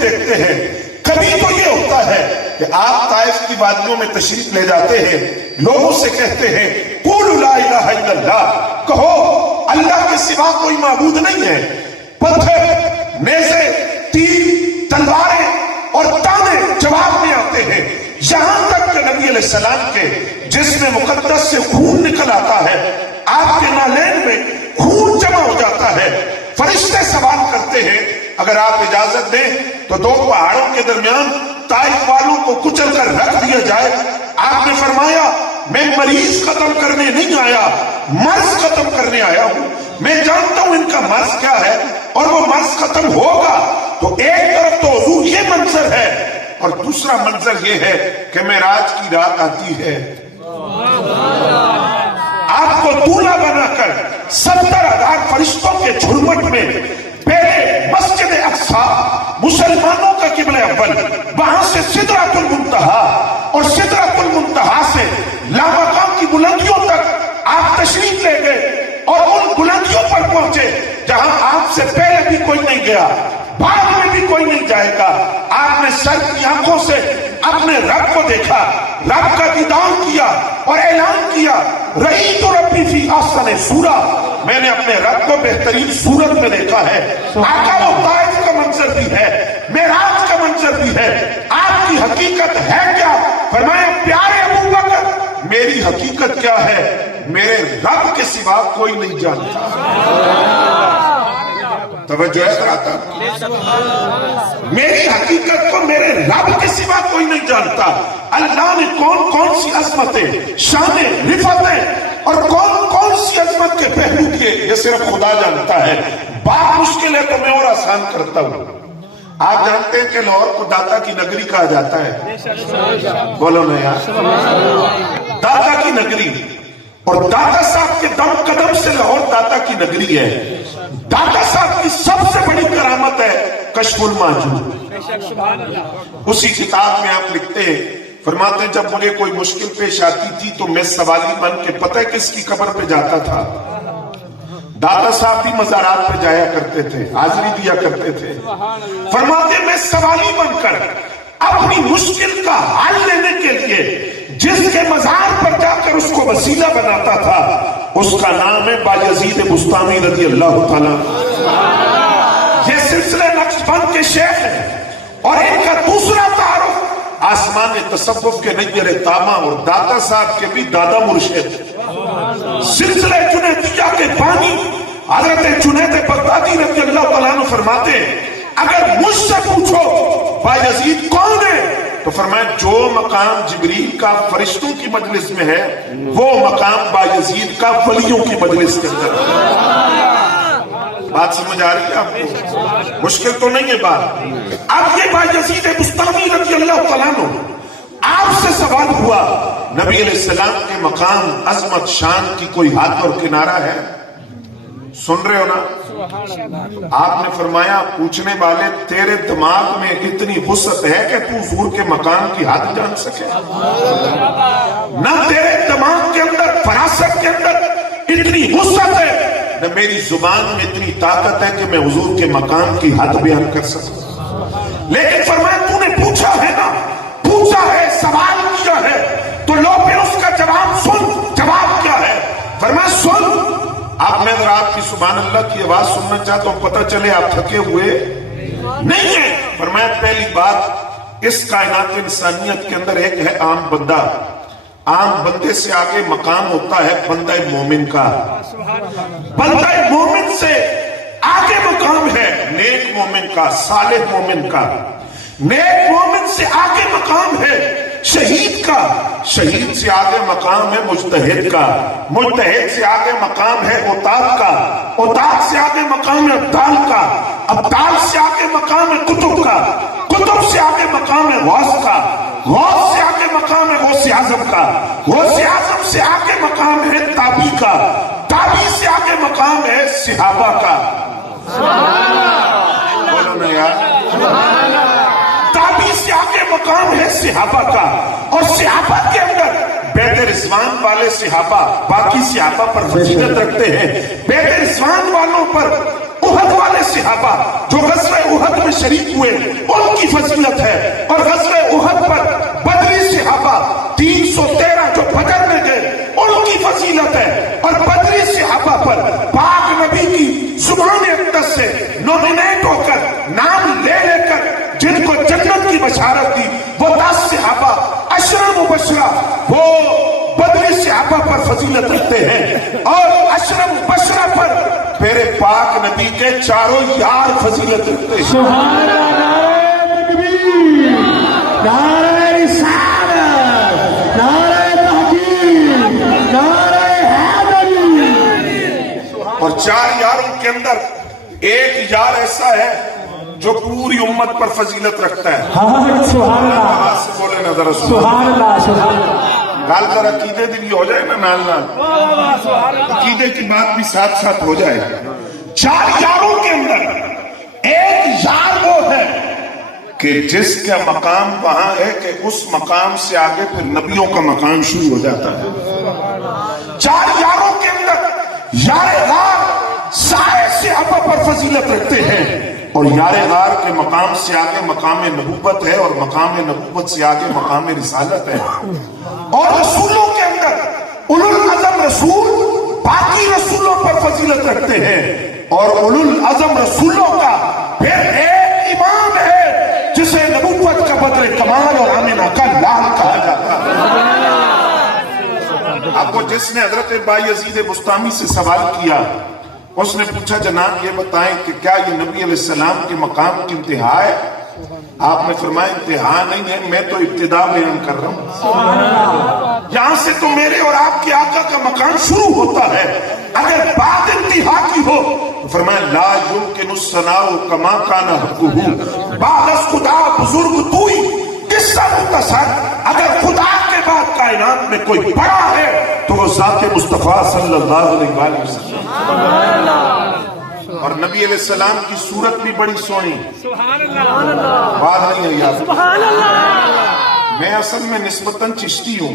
دیکھتے ہیں۔ کبھی تو یہ ہوتا ہے کہ آپ طائف کی وادیوں میں تشریف لے جاتے ہیں، لوگوں سے کہتے ہیں قولوا لا الہ الا اللہ، کہو اللہ کے سوا کوئی معبود نہیں ہے۔ پتھر، نیزے، تیر، تلواریں اور تانے جواب میں آتے ہیں، یہاں تک کہ نبی علیہ السلام کے جسم مقدس سے خون نکل آتا ہے، آپ کے نالین میں خون جمع ہو جاتا ہے۔ فرشتے سوال کرتے ہیں اگر آپ اجازت دیں تو دو پہاڑوں کے درمیان طائف والوں کو کچل کر رکھ دیا جائے۔ آپ نے فرمایا میں مریض ختم کرنے نہیں آیا، مرض ختم کرنے آیا ہوں۔ میں جانتا ہوں ان کا مرض کیا ہے اور وہ مرض ختم ہوگا۔ تو ایک طرف تو حضور یہ منظر ہے اور دوسرا منظر یہ ہے کہ معراج کی رات آتی ہے، آپ کو دولہا بنا کر 70,000 فرشتوں کے جھرمٹ میں پہلے مسجد اقصی مسلمانوں کا قبلہ اول، وہاں سے سدرۃ المنتہا اور سدرۃ المنتہا سے لامقام کی بلندیوں تک آپ تشریف لے گئے اور ان بلندیوں پر پہنچے جہاں آپ سے پہلے بھی کوئی نہیں گیا، بعد میں بھی کوئی نہیں جائے گا۔ آپ نے سر کی آنکھوں سے اپنے رب کو دیکھا، رب کا دیدار کیا اور اعلان کیا رأیت ربی فی احسن صورہ، میں نے اپنے رب کو بہترین صورت میں دیکھا ہے۔ آقا وہ طائف کا منظر بھی ہے، معراج کا منظر بھی ہے۔ آپ کی حقیقت ہے کیا؟ فرمایا پیارے ابو بکر میری حقیقت کیا ہے؟ میرے رب کے سوا کوئی نہیں جانتا۔ توجہ ہے آتا، میری حقیقت کو میرے رب کے سوا کوئی نہیں جانتا۔ اللہ نے کون کون سی عظمتیں، شانیں، رفعتیں اور کون کون سی عظمت کے پہلو کیے یہ صرف خدا جانتا ہے۔ بات مشکل ہے تو میں اور آسان کرتا ہوں۔ آپ جانتے ہیں کہ لاہور کو داتا کی نگری کہا جاتا ہے، بولو نا یار، داتا کی نگری، اور داتا صاحب کے دم قدم سے لاہور داتا کی نگری ہے۔ داتا صاحب کی سب سے بڑی کرامت ہے کشف المحجوب۔ اسی کتاب میں آپ لکھتے ہیں، فرماتے ہیں جب مجھے کوئی مشکل پیش آتی تھی تو میں سوالی بن کے پتہ ہے کس کی قبر پہ جاتا تھا؟ داتا صاحب بھی مزارات پہ جایا کرتے تھے، حاضری دیا کرتے تھے۔ فرماتے ہیں میں سوالی بن کر اپنی مشکل کا حل لینے کے لیے جس کے مزار پر جا کر اس کو وسیلہ بناتا تھا اس کا نام ہے بایزید بستامی رضی اللہ تعالیٰ۔ یہ سلسلہ نقشبند کے شیخ ہیں اور ان کا دوسرا تعارف آسمان تصوف کے نیر تامہ اور داتا صاحب کے بھی دادا مرشد سلسلہ جنیدیہ کے بانی حضرت جنید بغدادی رضی اللہ تعالیٰ عنہ فرماتے ہیں اگر مجھ سے پوچھو بایزید کون ہے تو فرمایا جو مقام جبریل کا فرشتوں کی مجلس میں ہے وہ مقام بایزید کا ولیوں کی مجلس کے اندر ہے۔ بات سمجھ آ رہی ہے آپ کو؟ مشکل تو نہیں ہے بات۔ اب یہ بایزید بستامی رضی اللہ تعالیٰ عنہ آپ سے سوال ہوا نبی علیہ السلام کے مقام عظمت شان کی کوئی حد اور کنارہ ہے؟ سن رہے ہو نا؟ آپ نے فرمایا پوچھنے والے تیرے دماغ میں اتنی وسعت ہے کہ تو حضور کے مقام کی حد جان سکے؟ نہ تیرے دماغ کے اندر فراست کے اندر اتنی وسعت ہے نہ میری زبان میں اتنی طاقت ہے کہ میں حضور کے مقام کی حد بیان کر سکوں۔ لیکن فرمایا تو نے پوچھا ہے نا، پوچھا ہے، سوال کیا ہے تو لو پھر اس کا جواب سن۔ جواب کیا ہے؟ فرمایا سن۔ آپ میں اگر آپ کی سبحان اللہ کی آواز سننا چاہتا ہوں پتہ چلے آپ تھکے ہوئے نہیں ہیں۔ فرمایا پہلی بات اس کائنات انسانیت کے اندر ایک ہے عام بندہ، عام بندے سے آگے مقام ہوتا ہے بندہ مومن کا، بندہ مومن سے آگے مقام ہے نیک مومن کا، صالح مومن کا، نیک مومن سے آگے مقام ہے شہید کا، شہید سے آگے مقام ہے مجتہد کا، مجتہد سے آگے مقام ہے عطار کا، عطار سے آگے مقام ہے ابدال کا، ابدال سے آگے مقام ہے کتب کا، کتب سے آگے مقام ہے غوث کا، غوث سے آگے مقام ہے غوث اعظم کا، غوث اعظم سے آگے مقام ہے تابی کا، تابی سے آگے مقام ہے صحابہ کا۔ بولو نا یار، تابی سے آگے مقام ہے صحابہ کا، اور صحابہ کے اندر بیت رضوان والے صحابہ باقی صحابہ پر فضیلت رکھتے ہیں، بیت رضوان والوں پر احد والے صحابہ جو غزوہ احد میں شریک ہوئے ان کی فضیلت ہے، اور غزوہ احد پر بدری صحابہ 313 جو بدر میں گئے ان کی فضیلت ہے، اور بدری صحابہ پر پاک نبی کی زبان اقدس سے نومینیٹ ہو کر نام لے لے کر جن کو جنت کی بشارت دی وہ 10 صحابہ عشرہ مبشرہ وہ بدری صحابہ پر فضیلت رکھتے ہیں، اور عشرہ مبشرہ پر میرے پاک نبی کے چاروں یار فضیلت رکھتے ہیں۔ سبحان اللہ، نعرہ تکبیر، نعرہ رسالت، نعرہ تحقیق، نعرہ حیدری۔ اور 4 یاروں کے اندر ایک یار ایسا ہے جو پوری امت پر فضیلت رکھتا ہے۔ ہاں سبحان اللہ، آواز سے بولے نا ذرا، سبحان اللہ، سبحان اللہ۔ گال ذرا عقیدے دی بھی ہو جائے نا، نال نال عقیدے کی بات بھی ساتھ ساتھ ہو جائے۔ 4 یاروں کے اندر ایک یار وہ ہے کہ جس کا مقام وہاں ہے کہ اس مقام سے آگے پھر نبیوں کا مقام شروع ہو جاتا ہے۔ 4 یاروں کے اندر یار غار سارے صحابہ پر فضیلت رکھتے ہیں، اور یار غار کے مقام سے آگے مقام نبوت ہے، اور مقام نبوت سے آگے مقام رسالت ہے۔ اور رسولوں کے اندر اولو العزم رسول باقی رسولوں پر فضیلت رکھتے ہیں، اور اولو العزم رسولوں کا پھر ایک امام ہے جسے نبوت کا بدر کمال اور آمنہ کا لال کہا جاتا ہے۔ اب وہ جس نے حضرت بایزید بسطامی سے سوال کیا، اس نے پوچھا جناب یہ بتائیں کہ کیا یہ نبی علیہ السلام کے مقام کی انتہا ہے؟ آپ نے فرمایا انتہا نہیں ہے، میں تو ابتدا بیان کر رہا ہوں، یہاں سے تو میرے اور آپ کے آقا کا مقام شروع ہوتا ہے، اگر بات انتہا کی ہو تو فرمایا لا یمکن الثناء کما کان حقہ، بعد از خدا بزرگ تو ہی قصہ مختصر، اگر خدا کے بعد کائنات میں کوئی بڑا ہے تو وہ ذات مصطفیٰ صلی اللہ علیہ وآلہ وسلم۔ اور نبی علیہ السلام کی صورت بھی بڑی سونی، بات نہیں ہے یاد۔ میں اصل میں نسبتاً چشتی ہوں،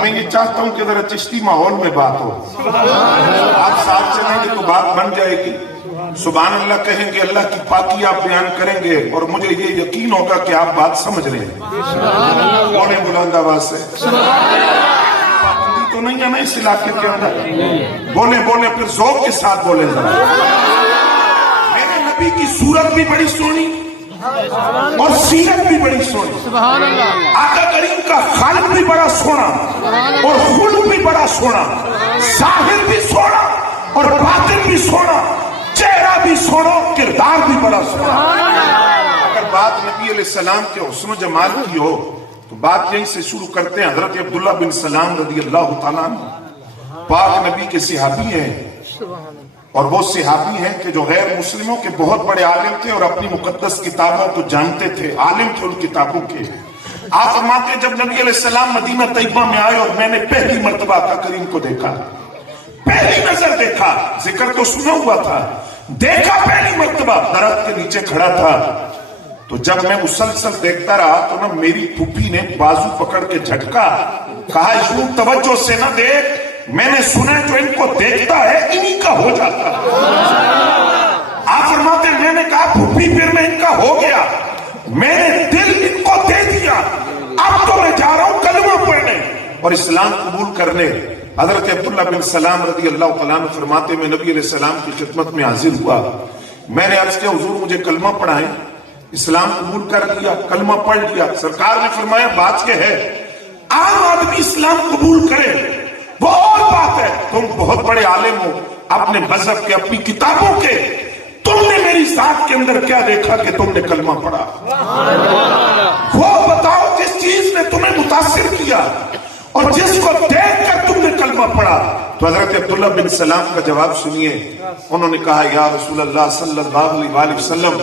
میں یہ چاہتا ہوں کہ ذرا چشتی ماحول میں بات ہو، آپ ساتھ چلیں گے تو بات بن جائے گی، سبحان اللہ کہیں گے، اللہ کی پاکی آپ بیان کریں گے، اور مجھے یہ یقین ہوگا کہ آپ بات سمجھ رہے ہیں۔ بولیں بلند آواز سے، تو نہیں ہے نا اس علاقے کے اندر، بولیں بولیں پھر ذوق کے ساتھ بولیں ذرا۔ میرے نبی کی صورت بھی بڑی سونی اور سیرت بھی بڑی سونی، آقا کریم کا خالق بھی بڑا سونا اور خلق بھی بڑا سونا، ظاہر بھی سونا اور باطن بھی سونا، چہرہ بھی سونا، کردار بھی بڑا سونا۔ اگر بات نبی علیہ السلام کے حسن و جمال کی ہو تو بات یہیں سے شروع کرتے ہیں۔ حضرت عبداللہ بن سلام رضی اللہ تعالیٰ عنہ پاک نبی کے صحابی ہیں، اور وہ صحابی ہیں کہ جو غیر مسلموں کے بہت بڑے عالم تھے اور اپنی مقدس کتابوں کو جانتے تھے، عالم تھے ان کتابوں کے۔ آپ فرماتے ہیں جب نبی علیہ السلام مدینہ طیبہ میں آئے اور میں نے پہلی مرتبہ آقا کریم کو دیکھا، پہلی نظر دیکھا، ذکر تو سنا ہوا تھا، دیکھا پہلی مرتبہ، درخت کے نیچے کھڑا تھا، تو جب میں مسلسل دیکھتا رہا تو نا میری پھوپھی نے بازو پکڑ کے جھٹکا، کہا یوں توجہ سے نہ دیکھ، میں نے سنا جو ان کو دیکھتا ہے انہی کا ہو جاتا ہے۔ آپ فرماتے ہیں میں نے کہا پھوپھی پھر میں ان کا ہو گیا، میں نے دل ان کو دے دیا، اب تو میں جا رہا ہوں کلمہ پڑھنے اور اسلام قبول کرنے۔ حضرت عبداللہ بن سلام رضی اللہ تعالیٰ عنہ فرماتے میں نبی علیہ السلام کی خدمت میں حاضر ہوا، میں نے عرض کیا حضور مجھے کلمہ پڑھائیں، اسلام قبول کر لیا، کلمہ پڑھ لیا۔ سرکار نے فرمایا بات کیا ہے، عام آدمی اسلام قبول کرے وہ اور بات ہے، تم بہت بڑے عالم ہو اپنے مذہب کے، اپنی کتابوں کے، تم نے میری ذات کے اندر کیا دیکھا کہ تم نے کلمہ پڑھا؟ وہ بتاؤ جس چیز نے تمہیں متاثر کیا اور جس کو دیکھ کر تم نے کلمہ پڑھا۔ تو حضرت عبداللہ بن سلام کا جواب سنیے، انہوں نے کہا یا رسول اللہ صلی اللہ علیہ وسلم،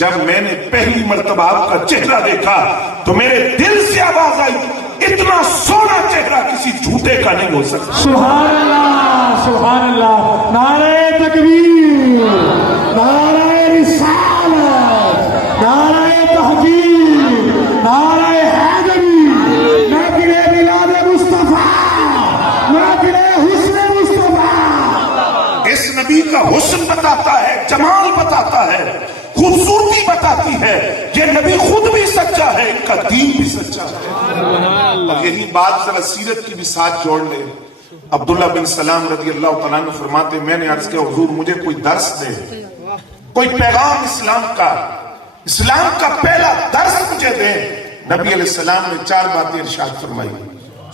جب میں نے پہلی مرتبہ آپ کا چہرہ دیکھا تو میرے دل سے آواز آئی اتنا سونا چہرہ کسی جھوٹے کا نہیں ہو سکتا۔ سبحان اللہ، سبحان اللہ، نعرہ تکبیر، نعرہ رسالت، نعرہ تحقیق، نعرہ حیدری، نعرہ میلاد مصطفیٰ، نعرہ حسن مصطفیٰ۔ اس نبی کا کا حسن بتاتا ہے، جمال بتاتا ہے، خوبصورتی بتاتی ہے. یہ نبی خود بھی سچا ہے، ان کا دین بھی سچا ہے. اور یہی بات ذرا سیرت کی بھی ساتھ جوڑ لیں. عبداللہ بن سلام رضی اللہ تعالیٰ عنہ فرماتے میں نے عرض کیا حضور مجھے کوئی درس دے، کوئی پیغام اسلام کا پہلا درس مجھے دے. نبی علیہ السلام نے 4 باتیں ارشاد فرمائی.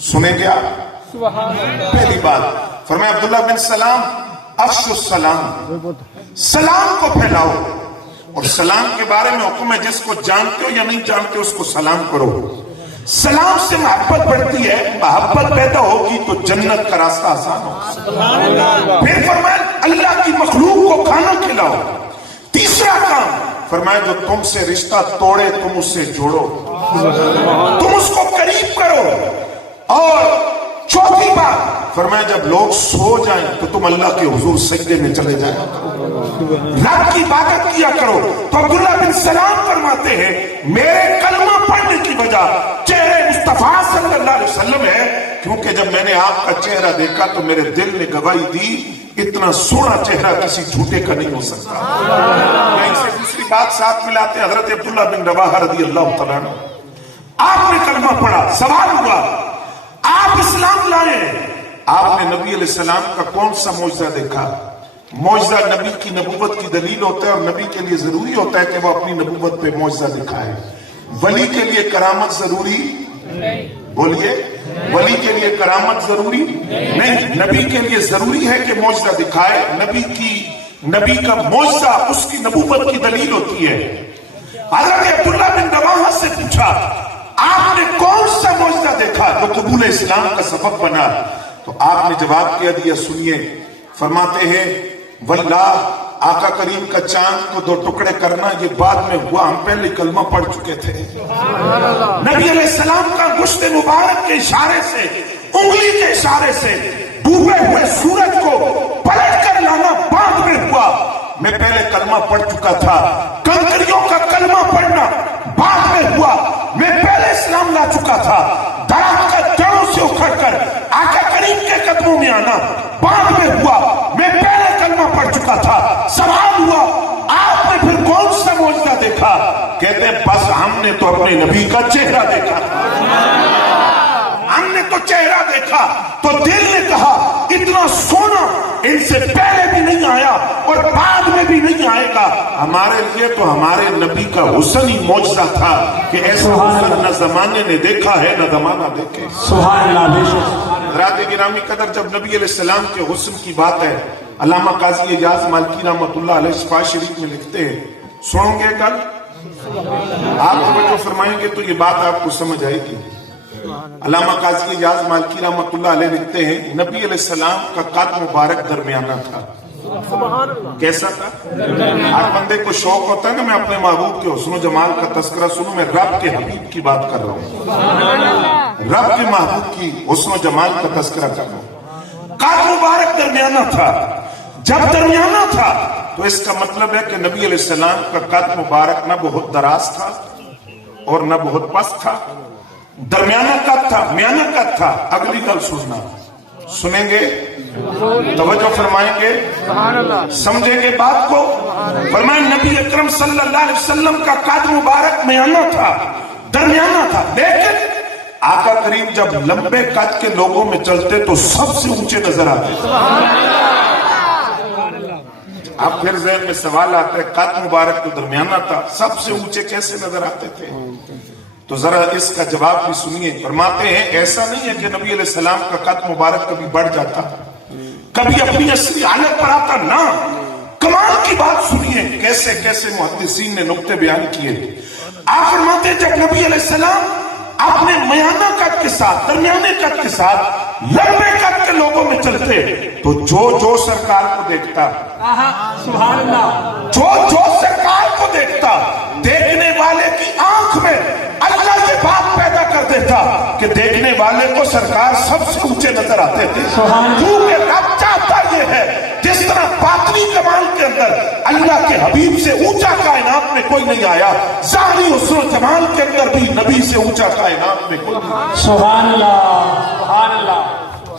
سنیں گے آپ؟ پہلی بات فرمایا عبداللہ بن سلام افشوا السلام، سلام کو پھیلاؤ. اور سلام کے بارے میں حکم ہے جس کو جانتے ہو یا نہیں جانتے اس کو سلام کرو. سلام سے محبت بڑھتی ہے، محبت پیدا ہوگی تو جنت کا راستہ آسان ہوگا. پھر فرمایا اللہ کی مخلوق کو کھانا کھلاؤ. تیسرا کام فرمایا جو تم سے رشتہ توڑے تم اس سے جوڑو، تم اس کو قریب کرو. اور چوتھی بات فرمایا جب لوگ سو جائیں تو تم اللہ کے حضور سجدے میں چلے جائیں، رب کی عبادت کیا کرو. تو عبداللہ بن سلام فرماتے ہیں میرے کلمہ پڑھنے کی وجہ چہرے مصطفیٰ صلی اللہ علیہ وسلم ہے، کیونکہ جب میں نے آپ کا چہرہ دیکھا تو میرے دل نے گواہی دی اتنا سونا چہرہ کسی جھوٹے کا نہیں ہو سکتا. میں اسے دوسری بات ساتھ ملاتے ہیں. حضرت عبداللہ بن رواحہ رضی اللہ تعالیٰ عنہ، آپ نے کلمہ پڑھا، سوال ہوا آپ اسلام لائے، آپ نے نبی علیہ السلام کا کون سا معجزہ دیکھا؟ معجزہ نبی کی نبوت کی دلیل ہوتا ہے اور نبی کے لیے ضروری ہوتا ہے کہ وہ اپنی نبوت پہ معجزہ دکھائے. ولی کے لیے کرامت ضروری بولیے، ولی کے لیے کرامت ضروری نہیں، نبی کے لیے ضروری ہے کہ معجزہ دکھائے. نبی کا معجزہ اس کی نبوت کی دلیل ہوتی ہے. حضرت عبداللہ بن رواحہ سے پوچھا آپ نے کون سا معجزہ دیکھا جو قبول اسلام کا سبب بنا؟ تو آپ نے جواب کیا دیا، سنیے. فرماتے ہیں واللہ آقا کریم کا چاند کو 2 ٹکڑے کرنا یہ بعد میں ہوا، ہم پہلے کلمہ پڑھ چکے تھے. نبی علیہ السلام کا گشت مبارک کے اشارے سے، انگلی کے اشارے سے ڈوبے ہوئے سورج کو پلٹ کر لانا بعد میں ہوا، میں پہلے کلمہ پڑھ چکا تھا. کنکریوں کا کلمہ پڑھنا بعد میں ہوا، میں پہلے اسلام لا چکا تھا. درخت کا جڑوں سے اکھڑ کر آقا کریم کے قدموں میں آنا بعد میں ہوا، میں پہلے کلمہ پڑھ چکا تھا. سوال ہوا آپ نے پھر کون سا معجزہ دیکھا؟ کہتے ہیں بس ہم نے تو اپنے نبی کا چہرہ دیکھا تھا، ہم نے تو چہرہ دیکھا تو دل نے کہا اتنا سونا ان سے پہلے بھی نہیں آیا اور بعد میں بھی نہیں آئے گا. ہمارے لیے تو ہمارے نبی کا حسن ہی معجزہ تھا کہ ایسا حسن نہ زمانے نے دیکھا ہے نہ زمانہ دیکھے. سبحان اللہ. حضرات گرامی قدر جب نبی علیہ السلام کے حسن کی بات ہے، علامہ قاضی اعجاز مالکی رحمۃ اللہ علیہ شفا شریف میں لکھتے ہیں، سنو گے کل آپ توجہ فرمائیں گے تو یہ بات آپ کو سمجھ آئے گی. علامہ قاضی اعجاز مالکی رحمۃ اللہ علیہ لکھتے ہیں نبی علیہ السلام کا قد مبارک درمیانہ تھا. کیسا تھا؟ ہر بندے کو شوق ہوتا ہے نا میں اپنے محبوب کے حسن و جمال کا تذکرہ سنوں. میں رب کے حبیب کی بات کر رہا ہوں، رب کے محبوب کی حسن و جمال کا تذکرہ کر رہا ہوں. قد مبارک درمیانہ تھا. جب درمیانہ تھا تو اس کا مطلب ہے کہ نبی علیہ السلام کا قد مبارک نہ بہت دراز تھا اور نہ بہت پست تھا، درمیانہ قد تھا، میانہ قد تھا. اگلی گل سننا، سنیں گے، توجہ فرمائیں گے، سمجھیں گے بات کو. فرمائیں نبی اکرم صلی اللہ علیہ وسلم کا قد مبارک میانہ تھا، درمیانہ تھا. لیکن آقا کریم جب لمبے قد کے لوگوں میں چلتے تو سب سے اونچے نظر آتے تھے. اب پھر ذہن میں سوال آتا ہے قد مبارک تو درمیانہ تھا، سب سے اونچے کیسے نظر آتے تھے؟ تو ذرا اس کا جواب بھی سنیے. فرماتے ہیں ایسا نہیں ہے کہ نبی علیہ السلام کا قد مبارک کبھی بڑھ جاتا، کبھی اپنی اصلی حالت پر آتا، نہ. کمال کی بات سنیے کیسے کیسے محدثین نے نقطے بیان کیے. آپ فرماتے ہیں جب نبی علیہ السلام اپنے میانہ قد کے ساتھ، درمیانے قد کے ساتھ لمبے قد کے لوگوں میں چلتے تو جو سرکار کو دیکھتا، سبحان اللہ، جو سرکار کو دیکھتا، دیکھنے والے کی آنکھ میں اللہ یہ بات پیدا کر دیتا کہ دیکھنے والے کو سرکار سب سے اونچے نظر آتے تھے. کیونکہ رب چاہتا یہ ہے جس طرح باطنی کمال کے اندر اللہ کے حبیب سے اونچا کائنات میں کوئی نہیں آیا، ظاہری حسن و جمال کے اندر بھی نبی سے اونچا کائنات میں کوئی نہیں. سبحان اللہ، سبحان اللہ.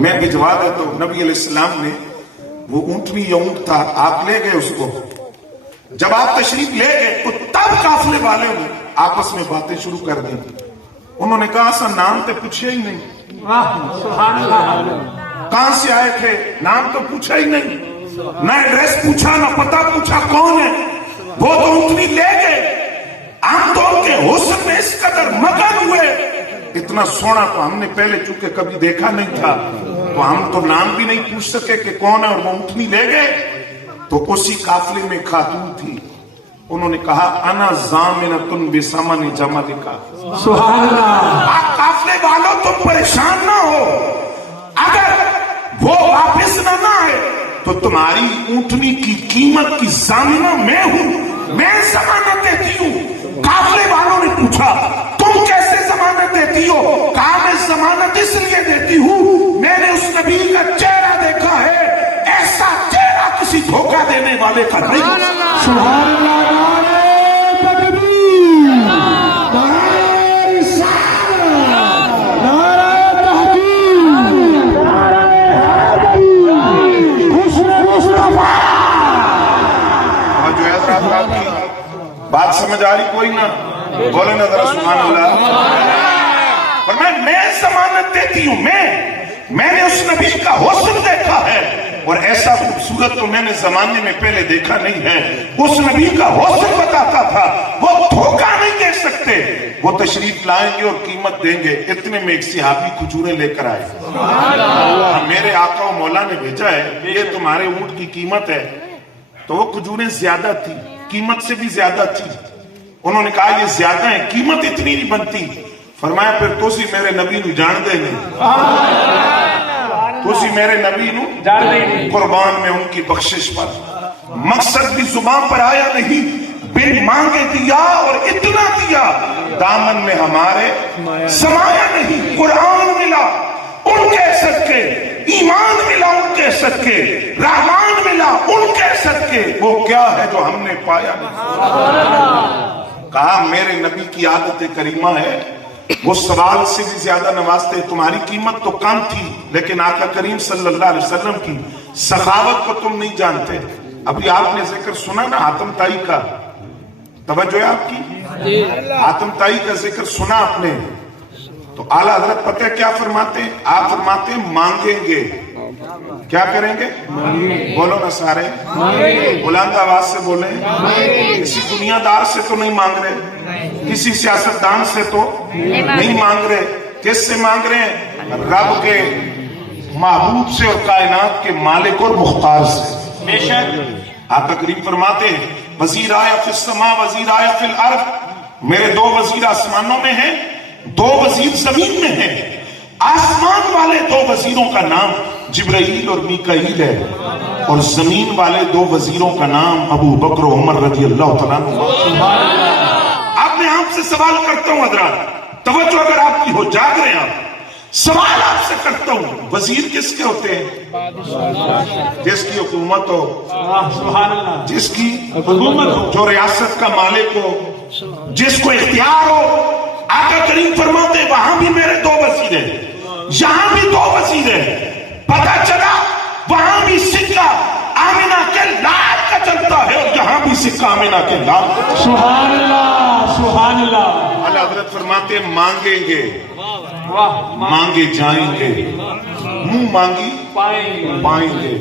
میں بھجوا دیتا ہوں. نبی علیہ السلام نے وہ اونٹنی یا اونٹ تھا, آپ لے گئے اس کو. جب آپ تشریف لے گئے تو تب قافلے والے نے آپس میں باتیں شروع کر دی. انہوں نے کہا سا نام تو پوچھے ہی نہیں, سبحان اللہ. کہاں سے آئے تھے, نام تو پوچھا ہی نہیں, نہ ایڈریس پوچھا, نہ پتہ پوچھا کون ہے. وہ تو اونٹنی لے گئے. عام طور کے حسن میں اس قدر مگن ہوئے, اتنا سونا تو ہم نے پہلے چونکہ کبھی دیکھا نہیں تھا, تو ہم تو نام بھی نہیں پوچھ سکے کہ کون ہے, اور وہ اونٹنی لے گئے. تو اسی قافلے میں خاتون تھی, انہوں نے کہا انا ضامنۃ بثمن جملک. سبحان اللہ. آپ قافلے والوں تم پریشان نہ ہو, اگر وہ واپس نہ آئے تو تمہاری اونٹنی کی قیمت کی ضامنہ میں ہوں, میں ضمانت دیتی ہوں. قافلے والوں نے پوچھا تم کیسے ضمانت دیتی ہو؟ کہا میں ضمانت اس لیے دیتی ہوں, میں نے اس نبی کا چہرہ دیکھا ہے, ایسا چہرہ کسی دھوکہ دینے والے کا نہیں. سبحان اللہ. نعرہ تکبیر, نعرہ رسالت, نعرہ تحقیق, نعرہ حیدری, حسن مصطفیٰ. جو حضرات آپ کی بات سمجھ آ رہی کوئی نہ بولے نا ذرا سبحان اللہ. اور میں ضمانت دیتی ہوں, میں نے اس نبی کا حسن دیکھا ہے, اور ایسا خوبصورت تو میں نے زمانے میں پہلے دیکھا نہیں ہے. اس نبی کا حسن بتاتا تھا, وہ دھوکہ نہیں دے سکتے. وہ تشریف لائیں گے اور قیمت دیں گے. اتنے میں ایک صحابی کھجوریں لے کر آئے. میرے آقا و مولا نے بھیجا ہے, یہ تمہارے اونٹ کی قیمت ہے. تو وہ کھجوریں زیادہ تھی, قیمت سے بھی زیادہ تھی. انہوں نے کہا یہ زیادہ ہے, قیمت اتنی نہیں بنتی. فرمایا پھر تو سی میرے نبی نو جان دے نہیں, تو سی میرے نبی نو قربان میں ان کی بخشش پر. مقصد بھی زبان پر آیا نہیں, بن مانگے دیا اور اتنا دیا, دامن میں ہمارے سمایا نہیں. قرآن ملا ان کے صدقے, ایمان ملا ان کے صدقے, رحمان ملا ان کے صدقے. وہ کیا ہے جو ہم نے پایا نہیں. کہا میرے نبی کی عادت کریمہ ہے, وہ سوال سے بھی زیادہ نوازتے. تمہاری قیمت تو کم تھی, لیکن آقا کریم صلی اللہ علیہ وسلم کی سخاوت کو تم نہیں جانتے. ابھی آپ نے ذکر سنا نا حاتم طائی کا, توجہ ہے آپ کی, حاتم طائی کا ذکر سنا آپ نے. تو اعلیٰ حضرت پتہ کیا فرماتے ہیں؟ آپ فرماتے ہیں مانگیں گے. کیا کریں گے؟ بولو نا سارے, بلند آواز سے بولیں. کسی دنیا دار سے تو نہیں مانگ رہے, کسی سیاستدان سے تو نہیں مانگ رہے. کس سے مانگ رہے ہیں؟ رب کے محبوب سے اور کائنات کے مالک اور مختار سے. بے شک آقا کریم فرماتے ہیں وزیر آیا فی السماء وزیر آیا فی الارض. میرے دو وزیر آسمانوں میں ہیں, دو وزیر زمین میں ہیں. آسمان والے دو وزیروں کا نام جبرائیل اور میکائیل ہے, اور زمین والے دو وزیروں کا نام ابو بکر و عمر رضی اللہ تعالیٰ عنہ. اب میں آپ سے سوال کرتا ہوں حضرات, توجہ اگر آپ کی ہو, جاگ رہے ہیں آپ, سوال آپ سے کرتا ہوں, وزیر کس کے ہوتے ہیں؟ جس کی حکومت ہو, جس کی حکومت ہو, جو ریاست کا مالک ہو, جس کو اختیار ہو. آقا کریم فرماتے وہاں بھی میرے دو وزیر ہیں, یہاں بھی دو وزیر ہیں. پتہ چلا وہاں بھی سکہ آمنہ کے لال کا چلتا ہے, اور یہاں بھی سکہ آمنہ کے لال. سبحان اللہ, سبحان اللہ. اللہ حضرت فرماتے مانگیں گے, مانگے جائیں گے, منہ مانگی پائیں گے.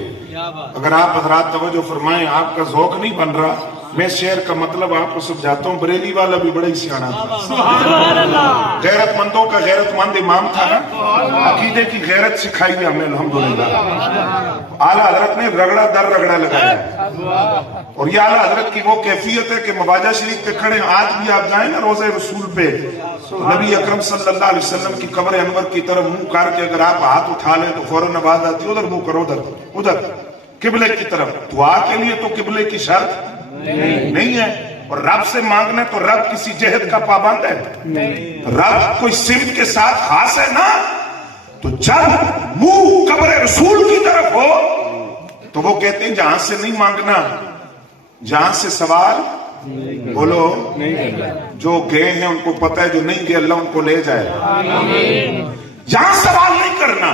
اگر آپ حضرات توجہ فرمائیں, آپ کا ذوق نہیں بن رہا, میں شعر کا مطلب آپ کو سمجھاتا ہوں. بریلی والا بھی بڑا ہی سیانا تھا, غیرت مندوں کا غیرت مند امام تھا نا, عقیدے کی غیرت سکھائی ہے ہمیں الحمدللہ. اعلیٰ حضرت نے رگڑا در رگڑا لگایا, اور یہ اعلیٰ حضرت کی وہ کیفیت ہے کہ مواجہ شریف پہ کھڑے. آج بھی آپ جائیں نا روضہ رسول پہ, نبی اکرم صلی اللہ علیہ وسلم کی قبر انور کی طرف منہ کر کے اگر آپ ہاتھ اٹھا لیں تو فوراً آواز آتی ہے ادھر منہ کرو, ادھر قبلے کی طرف. دعا کے لیے تو قبلے کی شرط نہیں ہے, اور رب سے مانگنا تو رب کسی جہد کا پابند ہے, رب کوئی سمت کے ساتھ خاص ہے نا. تو جب منہ قبر رسول کی طرف ہو تو وہ کہتے ہیں جہاں سے نہیں مانگنا, جہاں سے سوال بولو. جو گئے ہیں ان کو پتہ ہے, جو نہیں گئے اللہ ان کو لے جائے. جہاں سوال نہیں کرنا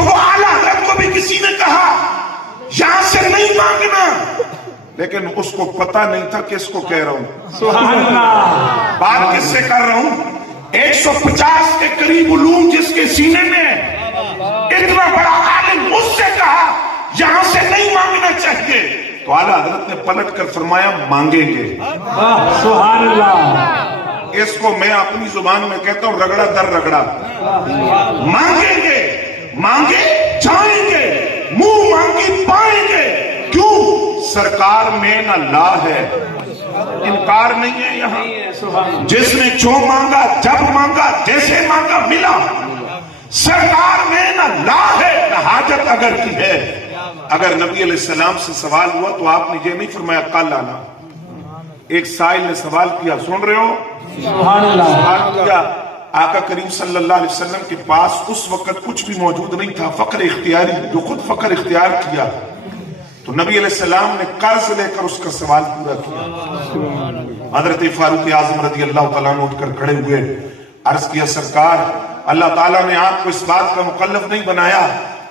تو وہ اعلیٰ حضرت کو بھی کسی نے کہا یہاں سے نہیں مانگنا، لیکن اس کو پتا نہیں تھا کس کو کہہ رہا ہوں. سبحان اللہ. بات کس سے کر رہا ہوں؟ 150 کے قریب علوم جس کے سینے میں، اتنا بڑا عالم، اس سے کہا یہاں سے نہیں مانگنا چاہیے. تو اعلیٰ حضرت نے پلٹ کر فرمایا مانگیں گے. سبحان اللہ. اس کو میں اپنی زبان میں کہتا ہوں رگڑا در رگڑا. مانگیں گے، مانگے جائیں گے، منہ مانگی پائیں گے. کیوں؟ سرکار میں نہ لا ہے، انکار نہیں ہے یہاں. جس نے جو مانگا، جب مانگا، جیسے مانگا ملا. سرکار میں نہ لا ہے نہ حاجت اگر کی ہے. اگر نبی علیہ السلام سے سوال ہوا تو آپ نے یہ نہیں فرمایا کل آنا. ایک سائل نے سوال کیا، سن رہے ہو؟ سبحان اللہ. سوال کیا، آقا کریم صلی اللہ علیہ وسلم کے پاس اس وقت کچھ بھی موجود نہیں تھا، فقر اختیاری، جو خود فقر اختیار کیا. تو نبی علیہ السلام نے قرض لے کر اس کا سوال پورا کیا. حضرت فاروق اعظم رضی اللہ تعالیٰ عنہ اٹھ کر کھڑے ہوئے، عرض کیا سرکار اللہ تعالیٰ نے آپ کو اس بات کا مکلف نہیں بنایا،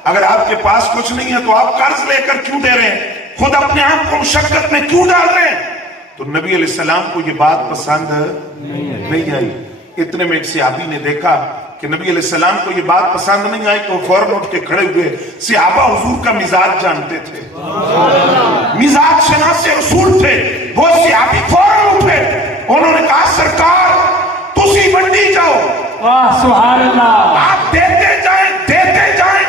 اگر آپ کے پاس کچھ نہیں ہے تو آپ قرض لے کر کیوں دے رہے ہیں، خود اپنے آپ کو مشقت میں کیوں ڈال رہے ہیں. تو نبی علیہ السلام کو یہ بات پسند نہیں آئی. اتنے میں ایک صحابی نے دیکھا کہ نبی علیہ السلام کو یہ بات پسند نہیں آئی تو فوراً اٹھ کے کھڑے ہوئے. صحابہ حضور کا مزاج جانتے تھے، مزاج شناس رسول تھے. وہ صحابی فوراً اٹھے، انہوں نے کہا سرکار تسی منڈی جاؤ، سبحان اللہ. آپ دیتے جائیں دیتے جائیں،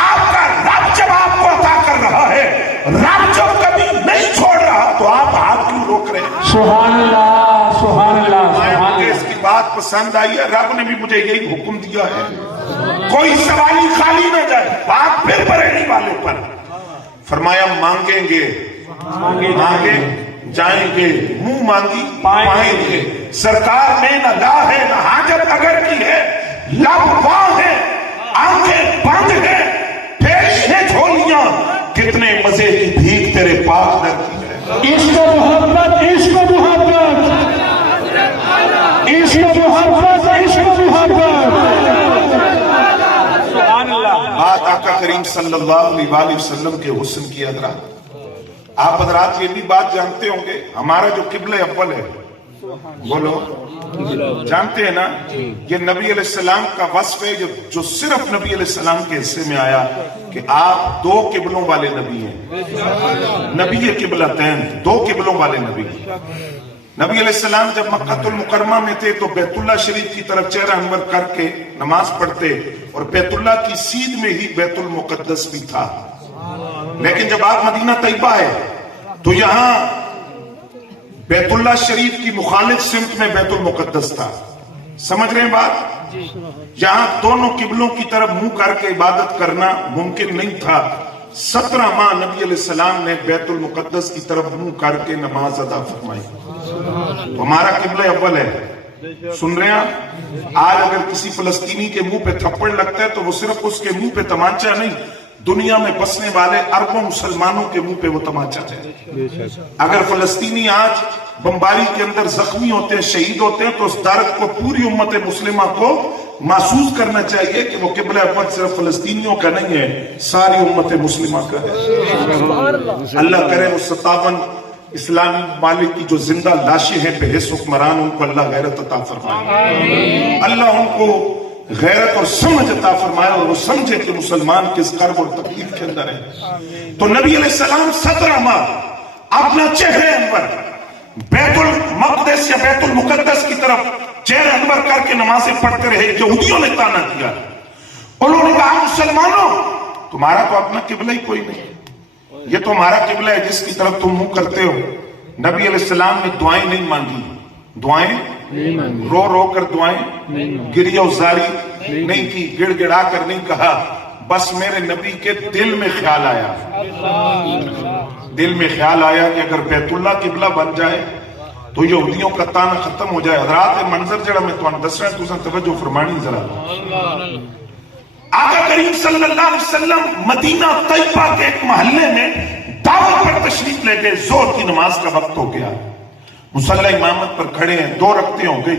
آپ کا رب جب آپ کو عطا کر رہا ہے، رب جب کبھی نہیں چھوڑ رہا تو آپ ہاتھ کیوں روک رہے ہیں. سبحان اللہ. سبحان اللہ. مجھے اس کی بات پسند آئی ہے، رب نے بھی مجھے یہی حکم دیا ہے، کوئی سوالی خالی نہ جائے. بات پھر بریلی والے پر فرمایا مانگیں گے، مانگے جائیں گے، منہ مانگی پائیں گے. سرکار میں نہ لا ہے نہ حاجت اگر کی ہے، لب واں ہے، آنکھیں بند ہیں، پھیلی ہیں جھولیاں، کتنے مزے کی بھیک تیرے پاک در کی ہے. عشق محبت، عشق محبت، عشق محبت، عشق محبت. سبحان اللہ. بات آقا کریم صلی اللہ علیہ وآلہ وسلم کے حسن کی حضرات. آپ حضرات یہ بھی بات جانتے ہوں گے، ہمارا جو قبلہ اول ہے، بولو جانتے ہیں نا، یہ نبی علیہ السلام کا وصف ہے جو صرف نبی علیہ السلام کے حصے میں آیا کہ آپ دو قبلوں والے نبی ہیں. نبی قبلتین، دو قبلوں والے نبی. نبی علیہ السلام جب مکہ المکرمہ میں تھے تو بیت اللہ شریف کی طرف چہرہ انور کر کے نماز پڑھتے، اور بیت اللہ کی سیدھ میں ہی بیت المقدس بھی تھا. لیکن جب آپ مدینہ طیبہ ہے تو یہاں بیت اللہ شریف کی مخالف سمت میں بیت المقدس تھا. سمجھ رہے ہیں بات؟ یہاں دونوں قبلوں کی طرف منہ کر کے عبادت کرنا ممکن نہیں تھا. 17 ماہ نبی علیہ السلام نے بیت المقدس کی طرف منہ کر کے نماز ادا فرمائی. تو ہمارا قبلہ اول ہے. سن رہے ہیں؟ آج اگر کسی فلسطینی کے منہ پہ تھپڑ لگتا ہے تو وہ صرف اس کے منہ پہ تمانچہ نہیں، دنیا میں بسنے والے اربوں مسلمانوں کے منہ پہ وہ تمانچہ ہے. اگر فلسطینی آج بمباری کے اندر زخمی ہوتے ہیں، شہید ہوتے ہیں، تو اس درد کو پوری امت مسلمہ کو محسوس کرنا چاہیے کہ وہ قبلہ اول صرف فلسطینیوں کا نہیں ہے، ساری امت مسلمہ کا ہے. اللہ کرے وہ 57 اسلامی ممالک کی جو زندہ لاشیں ہیں بے حس حکمران، ان کو اللہ غیرت عطا فرمائے، اللہ ان کو غیرت اور سمجھ عطا فرمائے، اور وہ سمجھے کہ مسلمان کس کرب اور تکلیف کے اندر ہے. تو نبی علیہ السلام 17 ماہ اپنا چہرے انور بیت المقدس یا بیت المقدس کی طرف چہرے انور کر کے نمازیں پڑھتے رہے. یہودیوں نے تانا دیا، انہوں نے کہا مسلمانوں تمہارا تو اپنا قبلہ ہی کوئی نہیں، یہ تو ہمارا قبلہ ہے جس کی طرف تم منہ کرتے ہو. نبی علیہ السلام نے دعائیں نہیں مانگی، دعائیں رو رو کر دعائیں، گریہ وزاری نہیں کی، گڑ گڑا کر نہیں کہا. بس میرے نبی کے دل میں خیال آیا، دل میں خیال آیا کہ اگر بیت اللہ قبلہ بن جائے تو یہودیوں کا تانا ختم ہو جائے. حضرات منظر جڑا میں تو دس رہا ہوں، تو توجہ فرمانی ذرا. آقا کریم صلی اللہ علیہ وسلم مدینہ طیبہ کے ایک محلے میں دعوت پر تشریف لے گئے. ظہر کی نماز کا وقت ہو گیا، مصلی امامت پر کھڑے ہیں، 2 رکعتیں ہو گئی.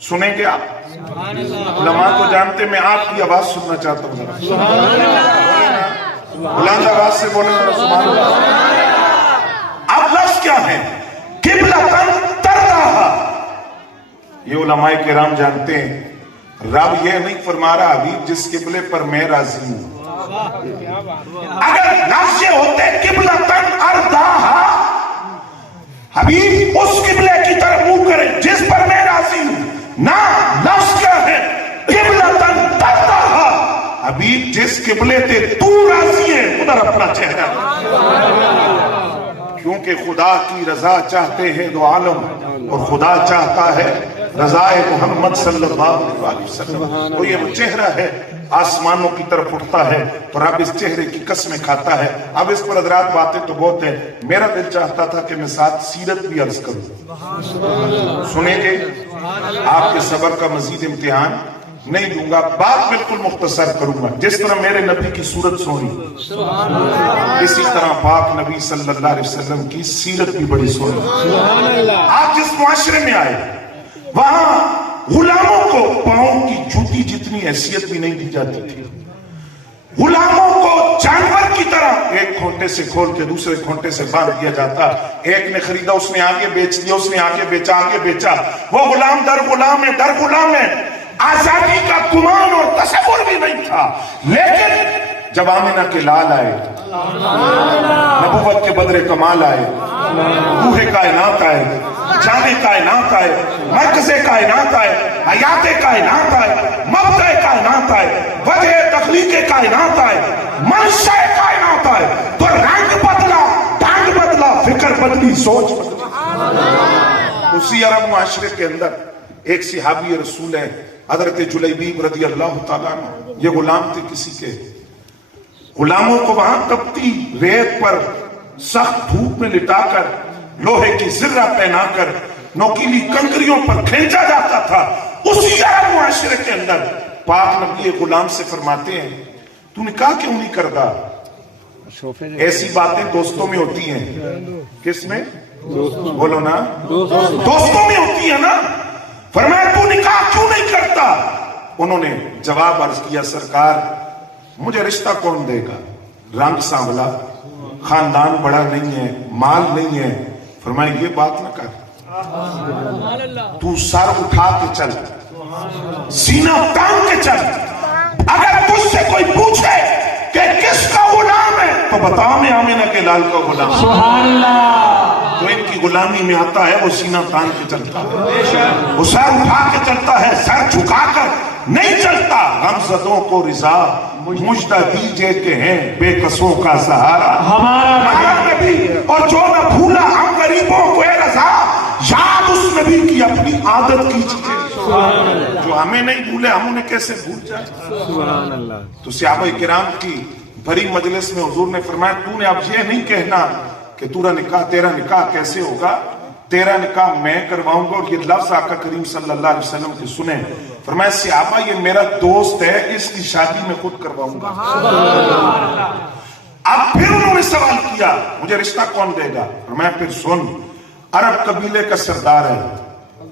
سنیں گے آپ؟ علماء تو جانتے، میں آپ کی آواز سننا چاہتا ہوں ذرا بلند آواز سے بولیں سبحان اللہ۔ اب لفظ کیا ہے؟ قبلۃً ترضاھا۔ یہ علماء کرام جانتے ہیں رب یہ نہیں فرما رہا حبیب جس قبلے پر میں راضی ہوں۔ اگر لفظ یہ ہوتے قبلۃً ارضاھا، حبیب اس قبلے کی طرف منہ کریں جس پر میں راضی ہوں، نہ لفظ کیا ہے؟ قبلۃً ترضاھا، حبیب جس قبلے تے تو راضی ہے ادھر اپنا چہرہ، کیونکہ خدا کی رضا چاہتے ہیں دو عالم، اور خدا چاہتا ہے رضائے محمد صلی اللہ علیہ وسلم۔ تو یہ وہ چہرہ ہے آسمانوں کی طرف اٹھتا ہے، تو رب اس چہرے کی قسمیں کھاتا ہے۔ اب اس پر حضرات باتیں تو بہت ہیں، میرا دل چاہتا تھا کہ میں ساتھ سیرت بھی عرض کروں، سنیں گے؟ آپ کے صبر کا مزید امتحان نہیں دوں گا، بات بالکل مختصر کروں گا۔ جس طرح میرے نبی کی صورت سونی، اسی طرح پاک نبی صلی اللہ علیہ وسلم کی سیرت بھی بڑی سونی۔ آپ جس معاشرے میں آئے وہاں غلاموں کو پاؤں کی جوتی جتنی حیثیت بھی نہیں دی جاتی تھی، غلاموں کو جانور کی طرح ایک کھونٹے سے کھول کے دوسرے کھونٹے سے باندھ دیا جاتا، ایک نے خریدا اس نے آگے بیچ دیا، اس نے آگے بیچا آگے بیچا، وہ غلام در غلام ہے در غلام ہے، آزادی کا گمان اور تصور بھی نہیں تھا۔ لیکن جب آمنہ کے لال آئے، نبوت کے بدر کمال آئے، روح کائنات آئے، جان کائنات آئے، مرکز کائنات آئے، حیات کائنات آئے، مبدأ کائنات آئے، وجہ تخلیق کائنات آئے، منشأ کائنات آئے، تو رنگ بدلا، ڈھنگ بدلا، فکر بدلی، سوچ بدلی۔ اسی عرب معاشرے کے اندر ایک صحابی رسول ہے حضرت جلیبیب رضی اللہ تعالیٰ عنہ، یہ غلام تھے کسی کے، غلاموں کو وہاں تپتی ریت پر سخت دھوپ میں لٹا کر، لوہے کی زرہ پہنا کر، نوکیلی کنکریوں پر کھینچا جاتا تھا۔ اسی عرب معاشرے کے اندر پاک نبی غلام سے فرماتے ہیں تو نکاح کیوں نہیں کرتا؟ ایسی باتیں دوستوں میں ہوتی ہیں، کس میں؟ بولو نا، دوستوں میں ہوتی ہیں نا۔ فرمایا تو نکاح کیوں نہیں کرتا؟ انہوں نے جواب عرض کیا سرکار مجھے رشتہ کون دے گا؟ رنگ سانولا، خاندان بڑا نہیں ہے، مال نہیں ہے۔ فرمایا یہ بات نہ کر، تو سر اٹھا کے چل، سینہ تان کے چل، اگر تجھ سے کوئی پوچھے کہ کس کا غلام ہے تو بتا میں آمنہ کے لال کا غلام۔ سبحان اللہ۔ جو ان کی غلامی میں آتا ہے وہ سینہ تان کے چلتا ہے، وہ سر اٹھا کے چلتا ہے، سر جھکا کر نہیں چلتا۔ غمزدوں کو رضا مجدہ دیجئے کہ ہیں بے قصوں کا سہارا ہمارا نبی، اور جو نہ بھولا ہم غریبوں کو اے رضا، یاد اس نبی کی اپنی عادت کیجئے۔ جو ہمیں نہیں بھولے ہم انہیں کیسے بھول جائیں؟ تو صحابہ کرام کی بھری مجلس میں حضور نے فرمایا تو نے اب یہ نہیں کہنا کہ تیرا نکاح کیسے ہوگا، تیرا نکاح میں کرواؤں گا۔ اور یہ لفظ آقا کریم صلی اللہ علیہ وسلم کی سنیں، فرمایا صحابہ یہ میرا دوست ہے، اس کی شادی میں خود کرواؤں گا۔ اب پھر انہوں نے سوال کیا مجھے رشتہ کون دے گا؟ فرمایا پھر سن، عرب قبیلے کا سردار ہے،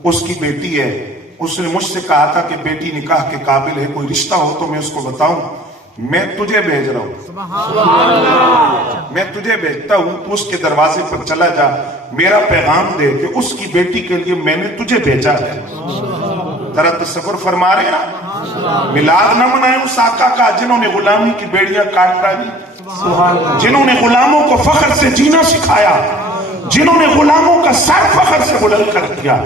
اس کی بیٹی ہے، اس نے مجھ سے کہا تھا کہ بیٹی نکاح کے قابل ہے، کوئی رشتہ ہو تو میں اس کو بتاؤں، میں تجھے بھیج رہا ہوں، میں تجھے بھیجتا ہوں، تو اس کے دروازے پر چلا جا، میرا پیغام دے کہ اس کی بیٹی کے لیے میں نے تجھے بھیجا ہے۔ ذرا تصور فرما رہے ہیں، میلاد نہ منائے اس آقا کا جنہوں نے غلامی کی بیڑیاں کاٹ ڈالی، جنہوں نے غلاموں کو فخر سے جینا سکھایا، جنہوں نے غلاموں کا سر فخر سے بلند کر دیا۔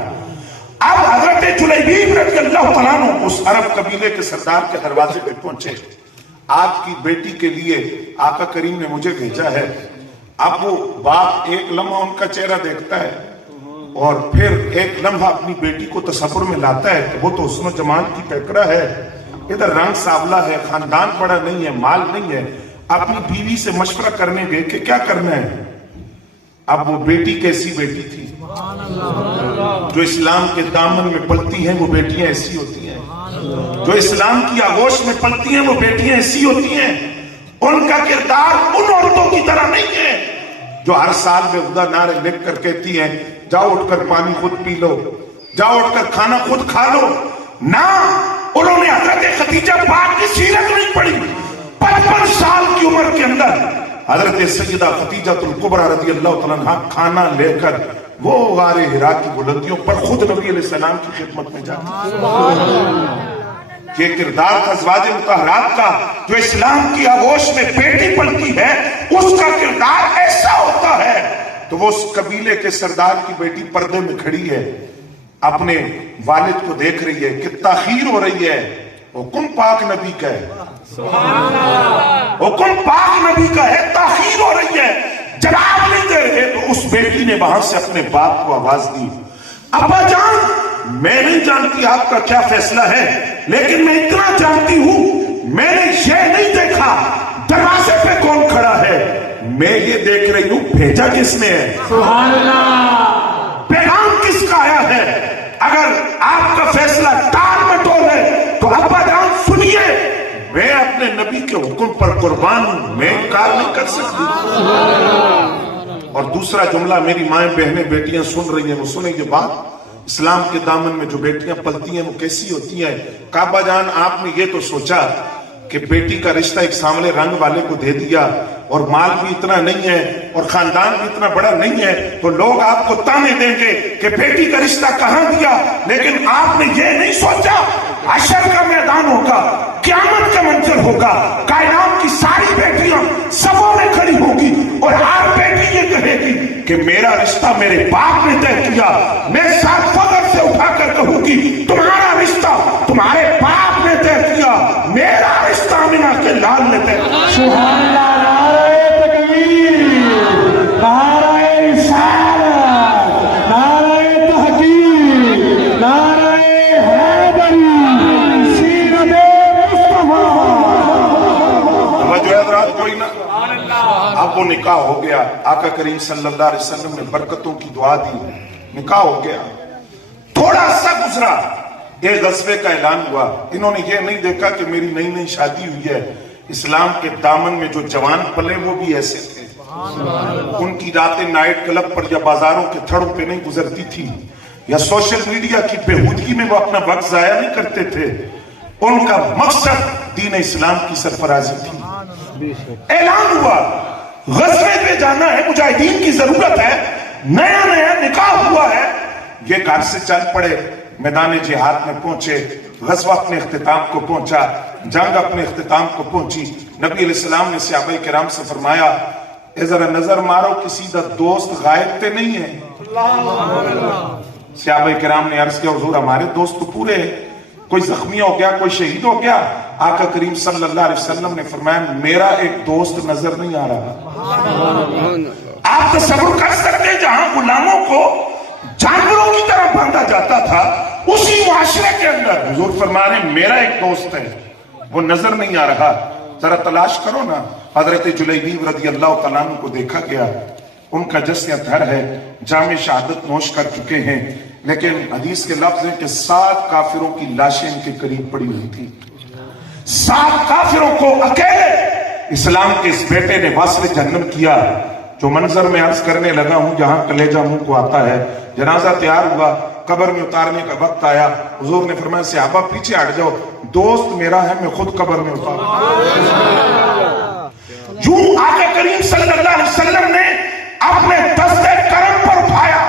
اب حضرت جلیبیب رضی اللہ تعالیٰ عنہ اس عرب قبیلے کے سردار کے دروازے پہ پہنچے، آپ کی بیٹی کے لیے آقا کریم نے مجھے بھیجا ہے۔ اب وہ باپ ایک لمحہ ان کا چہرہ دیکھتا ہے اور پھر ایک لمحہ اپنی بیٹی کو تصور میں لاتا ہے کہ وہ تو حسن و جمال کی پیکرہ ہے، ادھر رنگ سانولا ہے، خاندان بڑا نہیں ہے، مال نہیں ہے۔ اپنی بیوی سے مشورہ کرنے گئے کہ کیا کرنا ہے۔ اب وہ بیٹی کیسی بیٹی تھی؟ جو اسلام کے دامن میں پلتی ہیں وہ بیٹیاں ایسی ہوتی ہیں، جو اسلام کی آغوش میں پلتی ہیں وہ بیٹیاں ایسی ہوتی ہیں۔ ان کا کردار ان عورتوں کی طرح نہیں ہے جو ہر سال بے خدا نعرے لکھ کر کہتی ہیں جاؤ اٹھ کر پانی خود پی لو، جاؤ اٹھ کر کھانا خود کھا لو. نہ، انہوں نے حضرت خدیجہ پاک کی سیرت نہیں پڑھی. 55 سال کی عمر کے اندر حضرت سیدہ خدیجہ الکبریٰ رضی اللہ تعالیٰ عنہا کھانا لے کر وہ غار حرا کی بلندیوں پر خود نبی علیہ السلام کی خدمت میں جاتی. یہ کردار تھا ازواج مطہرات کا. جو اسلام کی آغوش میں بیٹی پلتی ہے اس کا کردار ایسا ہوتا ہے. تو وہ اس قبیلے کے سردار کی بیٹی پردے میں کھڑی ہے, اپنے والد کو دیکھ رہی ہے کہ تاخیر ہو رہی ہے. حکم پاک نبی کا ہے, حکم پاک نبی کا ہے, تاخیر ہو رہی ہے, جواب نہیں دے رہے. تو اس بیٹی نے وہاں سے اپنے باپ کو آواز دی, ابا جان, میں نہیں جانتی آپ کا کیا فیصلہ ہے, لیکن میں اتنا جانتی ہوں میں نے یہ نہیں دیکھا دروازے پہ کون کھڑا ہے, میں یہ دیکھ رہی ہوں بھیجا کس نے ہے, سبحان اللہ, پیغام کس کا آیا ہے. اگر آپ کا فیصلہ ٹال مٹول ہے تو ابا جان سنیے, میں اپنے نبی کے حکم پر قربان ہوں, میں انکار نہیں کر سکتی. اور دوسرا جملہ میری مائیں بہنیں بیٹیاں سن رہی ہیں, وہ سنیں یہ بات. اسلام کے دامن میں جو بیٹیاں پلتی ہیں وہ کیسی ہوتی ہیں. کعبہ جان, آپ نے یہ تو سوچا کہ بیٹی کا رشتہ ایک سامنے رنگ والے کو دے دیا اور مال بھی اتنا نہیں ہے اور خاندان بھی اتنا بڑا نہیں ہے, تو لوگ آپ کو تانے دیں گے کہ بیٹی کا رشتہ کہاں دیا. لیکن آپ نے یہ نہیں سوچا حشر کا میدان ہوگا, قیامت کا منظر ہوگا, کائنات کی ساری بیٹیاں صفوں میں کھڑی ہوگی اور ہر بیٹی یہ کہے گی کہ میرا رشتہ میرے باپ نے طے کیا. میں ساتھ فخر سے اٹھا کر کہوں گی تمہارا رشتہ تمہارے باپ نے طے کیا, میرا رشتہ آمنہ کے لال نے طے کیا. سبحان اللہ, نعرہ تکبیر, نعرہ رسالت, نعرہ تحقیق, نعرہ حیدری, سیرت مصطفیٰ. توجہ حضرات کوئی نہ. اب وہ نکاح ہو گیا, آقا کریم صلی اللہ علیہ وسلم نے برکتوں کی دعا دی, نکاح ہو گیا. تھوڑا سا گزرا, ایک غزوے کا اعلان ہوا. انہوں نے یہ نہیں دیکھا کہ میری نئی نئی شادی ہوئی ہے. اسلام کے دامن میں جو جوان پلے وہ بھی ایسے تھے. ان کی راتیں نائٹ کلب پر یا بازاروں کے تھڑوں پہ نہیں گزرتی تھی, یا سوشل میڈیا کی بےہودگی میں وہ اپنا وقت ضائع نہیں کرتے تھے. ان کا مقصد دین اسلام کی سرفرازی تھی. اعلان ہوا غزوے پہ جانا ہے, مجاہدین کی ضرورت ہے, نیا نیا نکاح ہوا ہے. یہ گھر سے چل پڑے, میدان جہاد میں پہنچے, غزوہ اپنے اختتام کو پہنچا, جنگ اپنے اختتام کو پہنچی. نبی علیہ السلام نے صحابہ کرام سے فرمایا, اے ذرا نظر مارو کسی دا دوست غائب تے نہیں ہے. صحابہ کرام نے عرض کیا, حضور ہمارے دوست تو پورے ہیں, کوئی زخمی ہو گیا, کوئی شہید ہو گیا. آقا کریم صلی اللہ علیہ وسلم نے فرمایا, میرا ایک دوست نظر نہیں آ رہا. آپ تصور کر سکتے ہیں جہاں غلاموں کو جانوروں کی طرح باندھا جاتا تھا, اسی معاشرے کے اندر حضور فرما رہے ہیں میرا ایک دوست ہے, وہ نظر نہیں آ رہا, ذرا تلاش کرو نا. حضرت جلیبیب رضی اللہ تعالیٰ عنہ کو دیکھا گیا, ان کا جسم دھر ہے, جام شہادت نوش کر چکے ہیں, لیکن حدیث کے لفظ ہیں کہ 7 کافروں کی لاشیں ان کے قریب پڑی ہوئی تھی. 7 کافروں کو اکیلے اسلام کے اس بیٹے نے واسل جہنم کیا. جو منظر میں عرض کرنے لگا ہوں جہاں کلیجہ منہ کو آتا ہے. جنازہ تیار ہوا, قبر میں اتارنے کا وقت آیا. حضور نے فرمایا, صحابہ پیچھے ہٹ جاؤ, دوست میرا ہے, میں خود قبر میں اتاروں. یوں آقا کریم صلی اللہ علیہ وسلم نے اپنے دست کرم پر اٹھایا,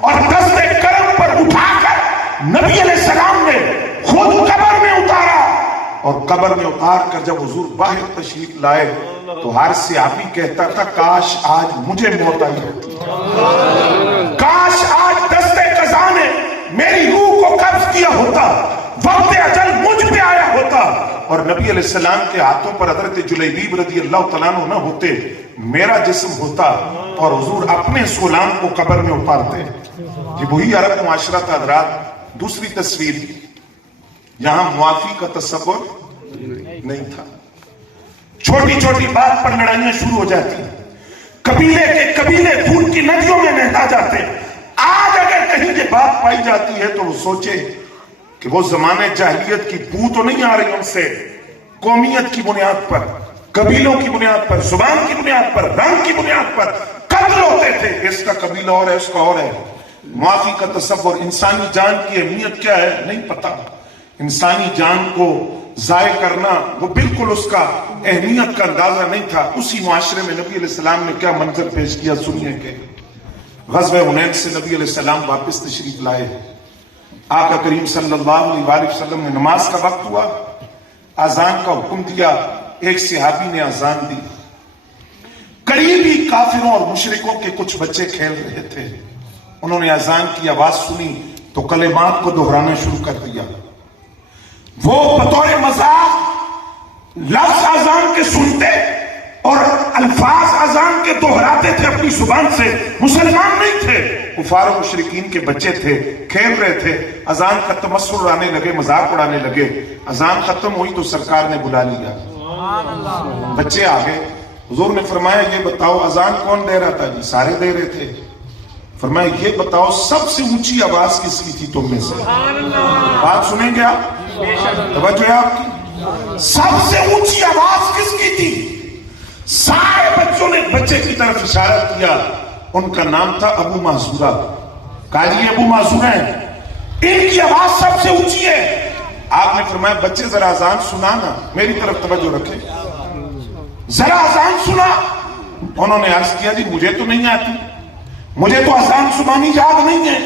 اور دست کرم پر اٹھا کر نبی علیہ السلام نے خود قبر میں اتارا. اور قبر میں اتار کر جب حضور باہر تشریف لائے تو ہر صحابی کہتا تھا, کاش آج مجھے موت آئی ہوتی, کاش آج دست قضا نے میری روح کو قبض کیا ہوتا, وقت اجل مجھ پہ آیا ہوتا, اور نبی علیہ السلام کے ہاتھوں پر حضرت جلیبیب رضی اللہ تعالیٰ عنہ نہ ہوتے, میرا جسم ہوتا اور حضور اپنے اس غلام کو قبر میں اتارتے. یہ وہی عرب معاشرہ تھا حضرات. دوسری تصویر, یہاں معافی کا تصور نہیں تھا. چھوٹی چھوٹی بات پر لڑائیاں شروع ہو جاتی, قبیلے کے قبیلے خون کی ندیوں میں نہتا جاتے. آج اگر کہیں یہ بات پائی جاتی ہے تو وہ سوچے کہ وہ زمانے جاہلیت کی بو تو نہیں آ رہی ان سے. قومیت کی بنیاد پر, قبیلوں کی بنیاد پر, زبان کی بنیاد پر, رنگ کی بنیاد پر قتل ہوتے تھے. اس کا قبیلہ اور ہے, اس کا اور ہے. معافی کا تصور، انسانی جان کی اہمیت کیا ہے نہیں پتا، انسانی جان کو ضائع کرنا وہ بالکل اس کا اہمیت کا اندازہ نہیں تھا۔ اسی معاشرے میں نبی علیہ السلام نے کیا منظر پیش کیا سنیے کہ غزوہ حنین سے نبی علیہ السلام واپس تشریف لائے، آقا کریم صلی اللہ علیہ وآلہ وسلم نے نماز کا وقت ہوا، اذان کا حکم دیا، ایک صحابی نے اذان دی، قریبی کافروں اور مشرکوں کے کچھ بچے کھیل رہے تھے، انہوں نے اذان کی آواز سنی تو کلمات کو دہرانا شروع کر دیا، وہ بطور مذاق لفظ اذان کے سنتے اور الفاظ اذان کے دہراتے تھے اپنی زبان سے، مسلمان نہیں تھے، کفار و مشرکین کے بچے تھے، کھیل رہے تھے، اذان کا تمسخر اڑانے لگے، مذاق اڑانے لگے، اذان ختم ہوئی تو سرکار نے بلا لیا، بچے آگے، حضور نے فرمایا یہ بتاؤ اذان کون دے رہا تھا؟ جی سارے دے رہے تھے۔ فرمایا یہ بتاؤ سب سے اونچی آواز کس کی تھی تم میں سے؟ بات سنیں گے آپ؟ توجہ ہے آپ کی؟ سب سے اونچی آواز کس کی تھی؟ سارے بچوں نے بچے کی طرف اشارہ کیا، ان کا نام تھا ابو معذورہ، کہا جی ابو معذورہ ہیں، ان کی آواز سب سے اونچی ہے۔ آپ نے فرمایا بچے ذرا اذان سنانا، میری طرف توجہ رکھیں، ذرا اذان سنا۔ انہوں نے عرض کیا جی مجھے تو نہیں آتی، مجھے تو اذان سنانی یاد نہیں ہے،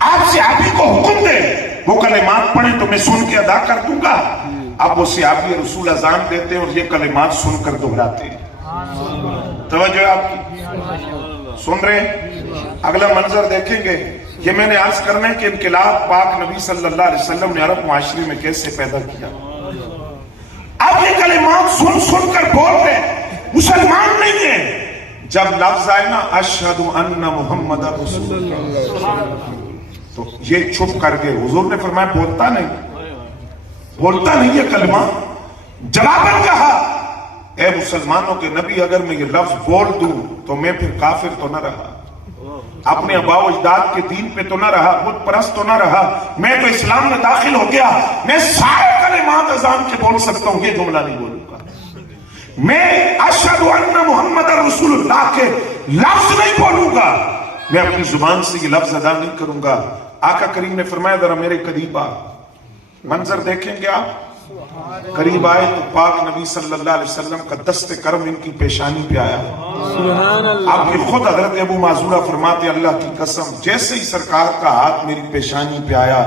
آپ صحابی کو حکم دے وہ کلمات پڑھیں تو میں سن کے ادا کر دوں گا۔ اب وہ صحابی رسول اذان دیتے اور یہ کلمات سن کر دہراتے ہیں۔ توجہ آپ کی سن رہے ہیں؟ اگلا منظر دیکھیں گے، یہ میں نے عرض کرنا ہے کہ انقلاب پاک نبی صلی اللہ علیہ وسلم نے عرب معاشرے میں کیسے پیدا کیا۔ اب یہ کلمات سن سن کر بول رہے، مسلمان نہیں ہیں، جب لفظ آئے نا اشہد ان محمد رسول اللہ تو یہ چھپ کر کے حضور نے فرمایا بولتا نہیں یہ کلمہ، جواباً کہا اے مسلمانوں کے نبی اگر میں یہ لفظ بول دوں تو میں پھر کافر تو نہ رہا، اپنے آباء و اجداد کے دین پہ تو نہ رہا، بت پرست تو نہ رہا، میں تو اسلام میں داخل ہو گیا، میں سارے کلمات اذان کے بول سکتا ہوں، یہ جملہ نہیں بولوں گا، میں اشہد ان محمد رسول اللہ کے لفظ نہیں بولوں گا، میں اپنی زبان سے یہ لفظ ادا نہیں کروں گا۔ آقا کریم نے فرمایا ذرا میرے قریب آ، منظر دیکھیں گے آپ، قریب آئے تو پاک نبی صلی اللہ علیہ وسلم کا دست کرم ان کی پیشانی پہ آیا۔ آپ یہ خود حضرت ابو معذورہ فرماتے اللہ کی قسم جیسے ہی سرکار کا ہاتھ میری پیشانی پہ آیا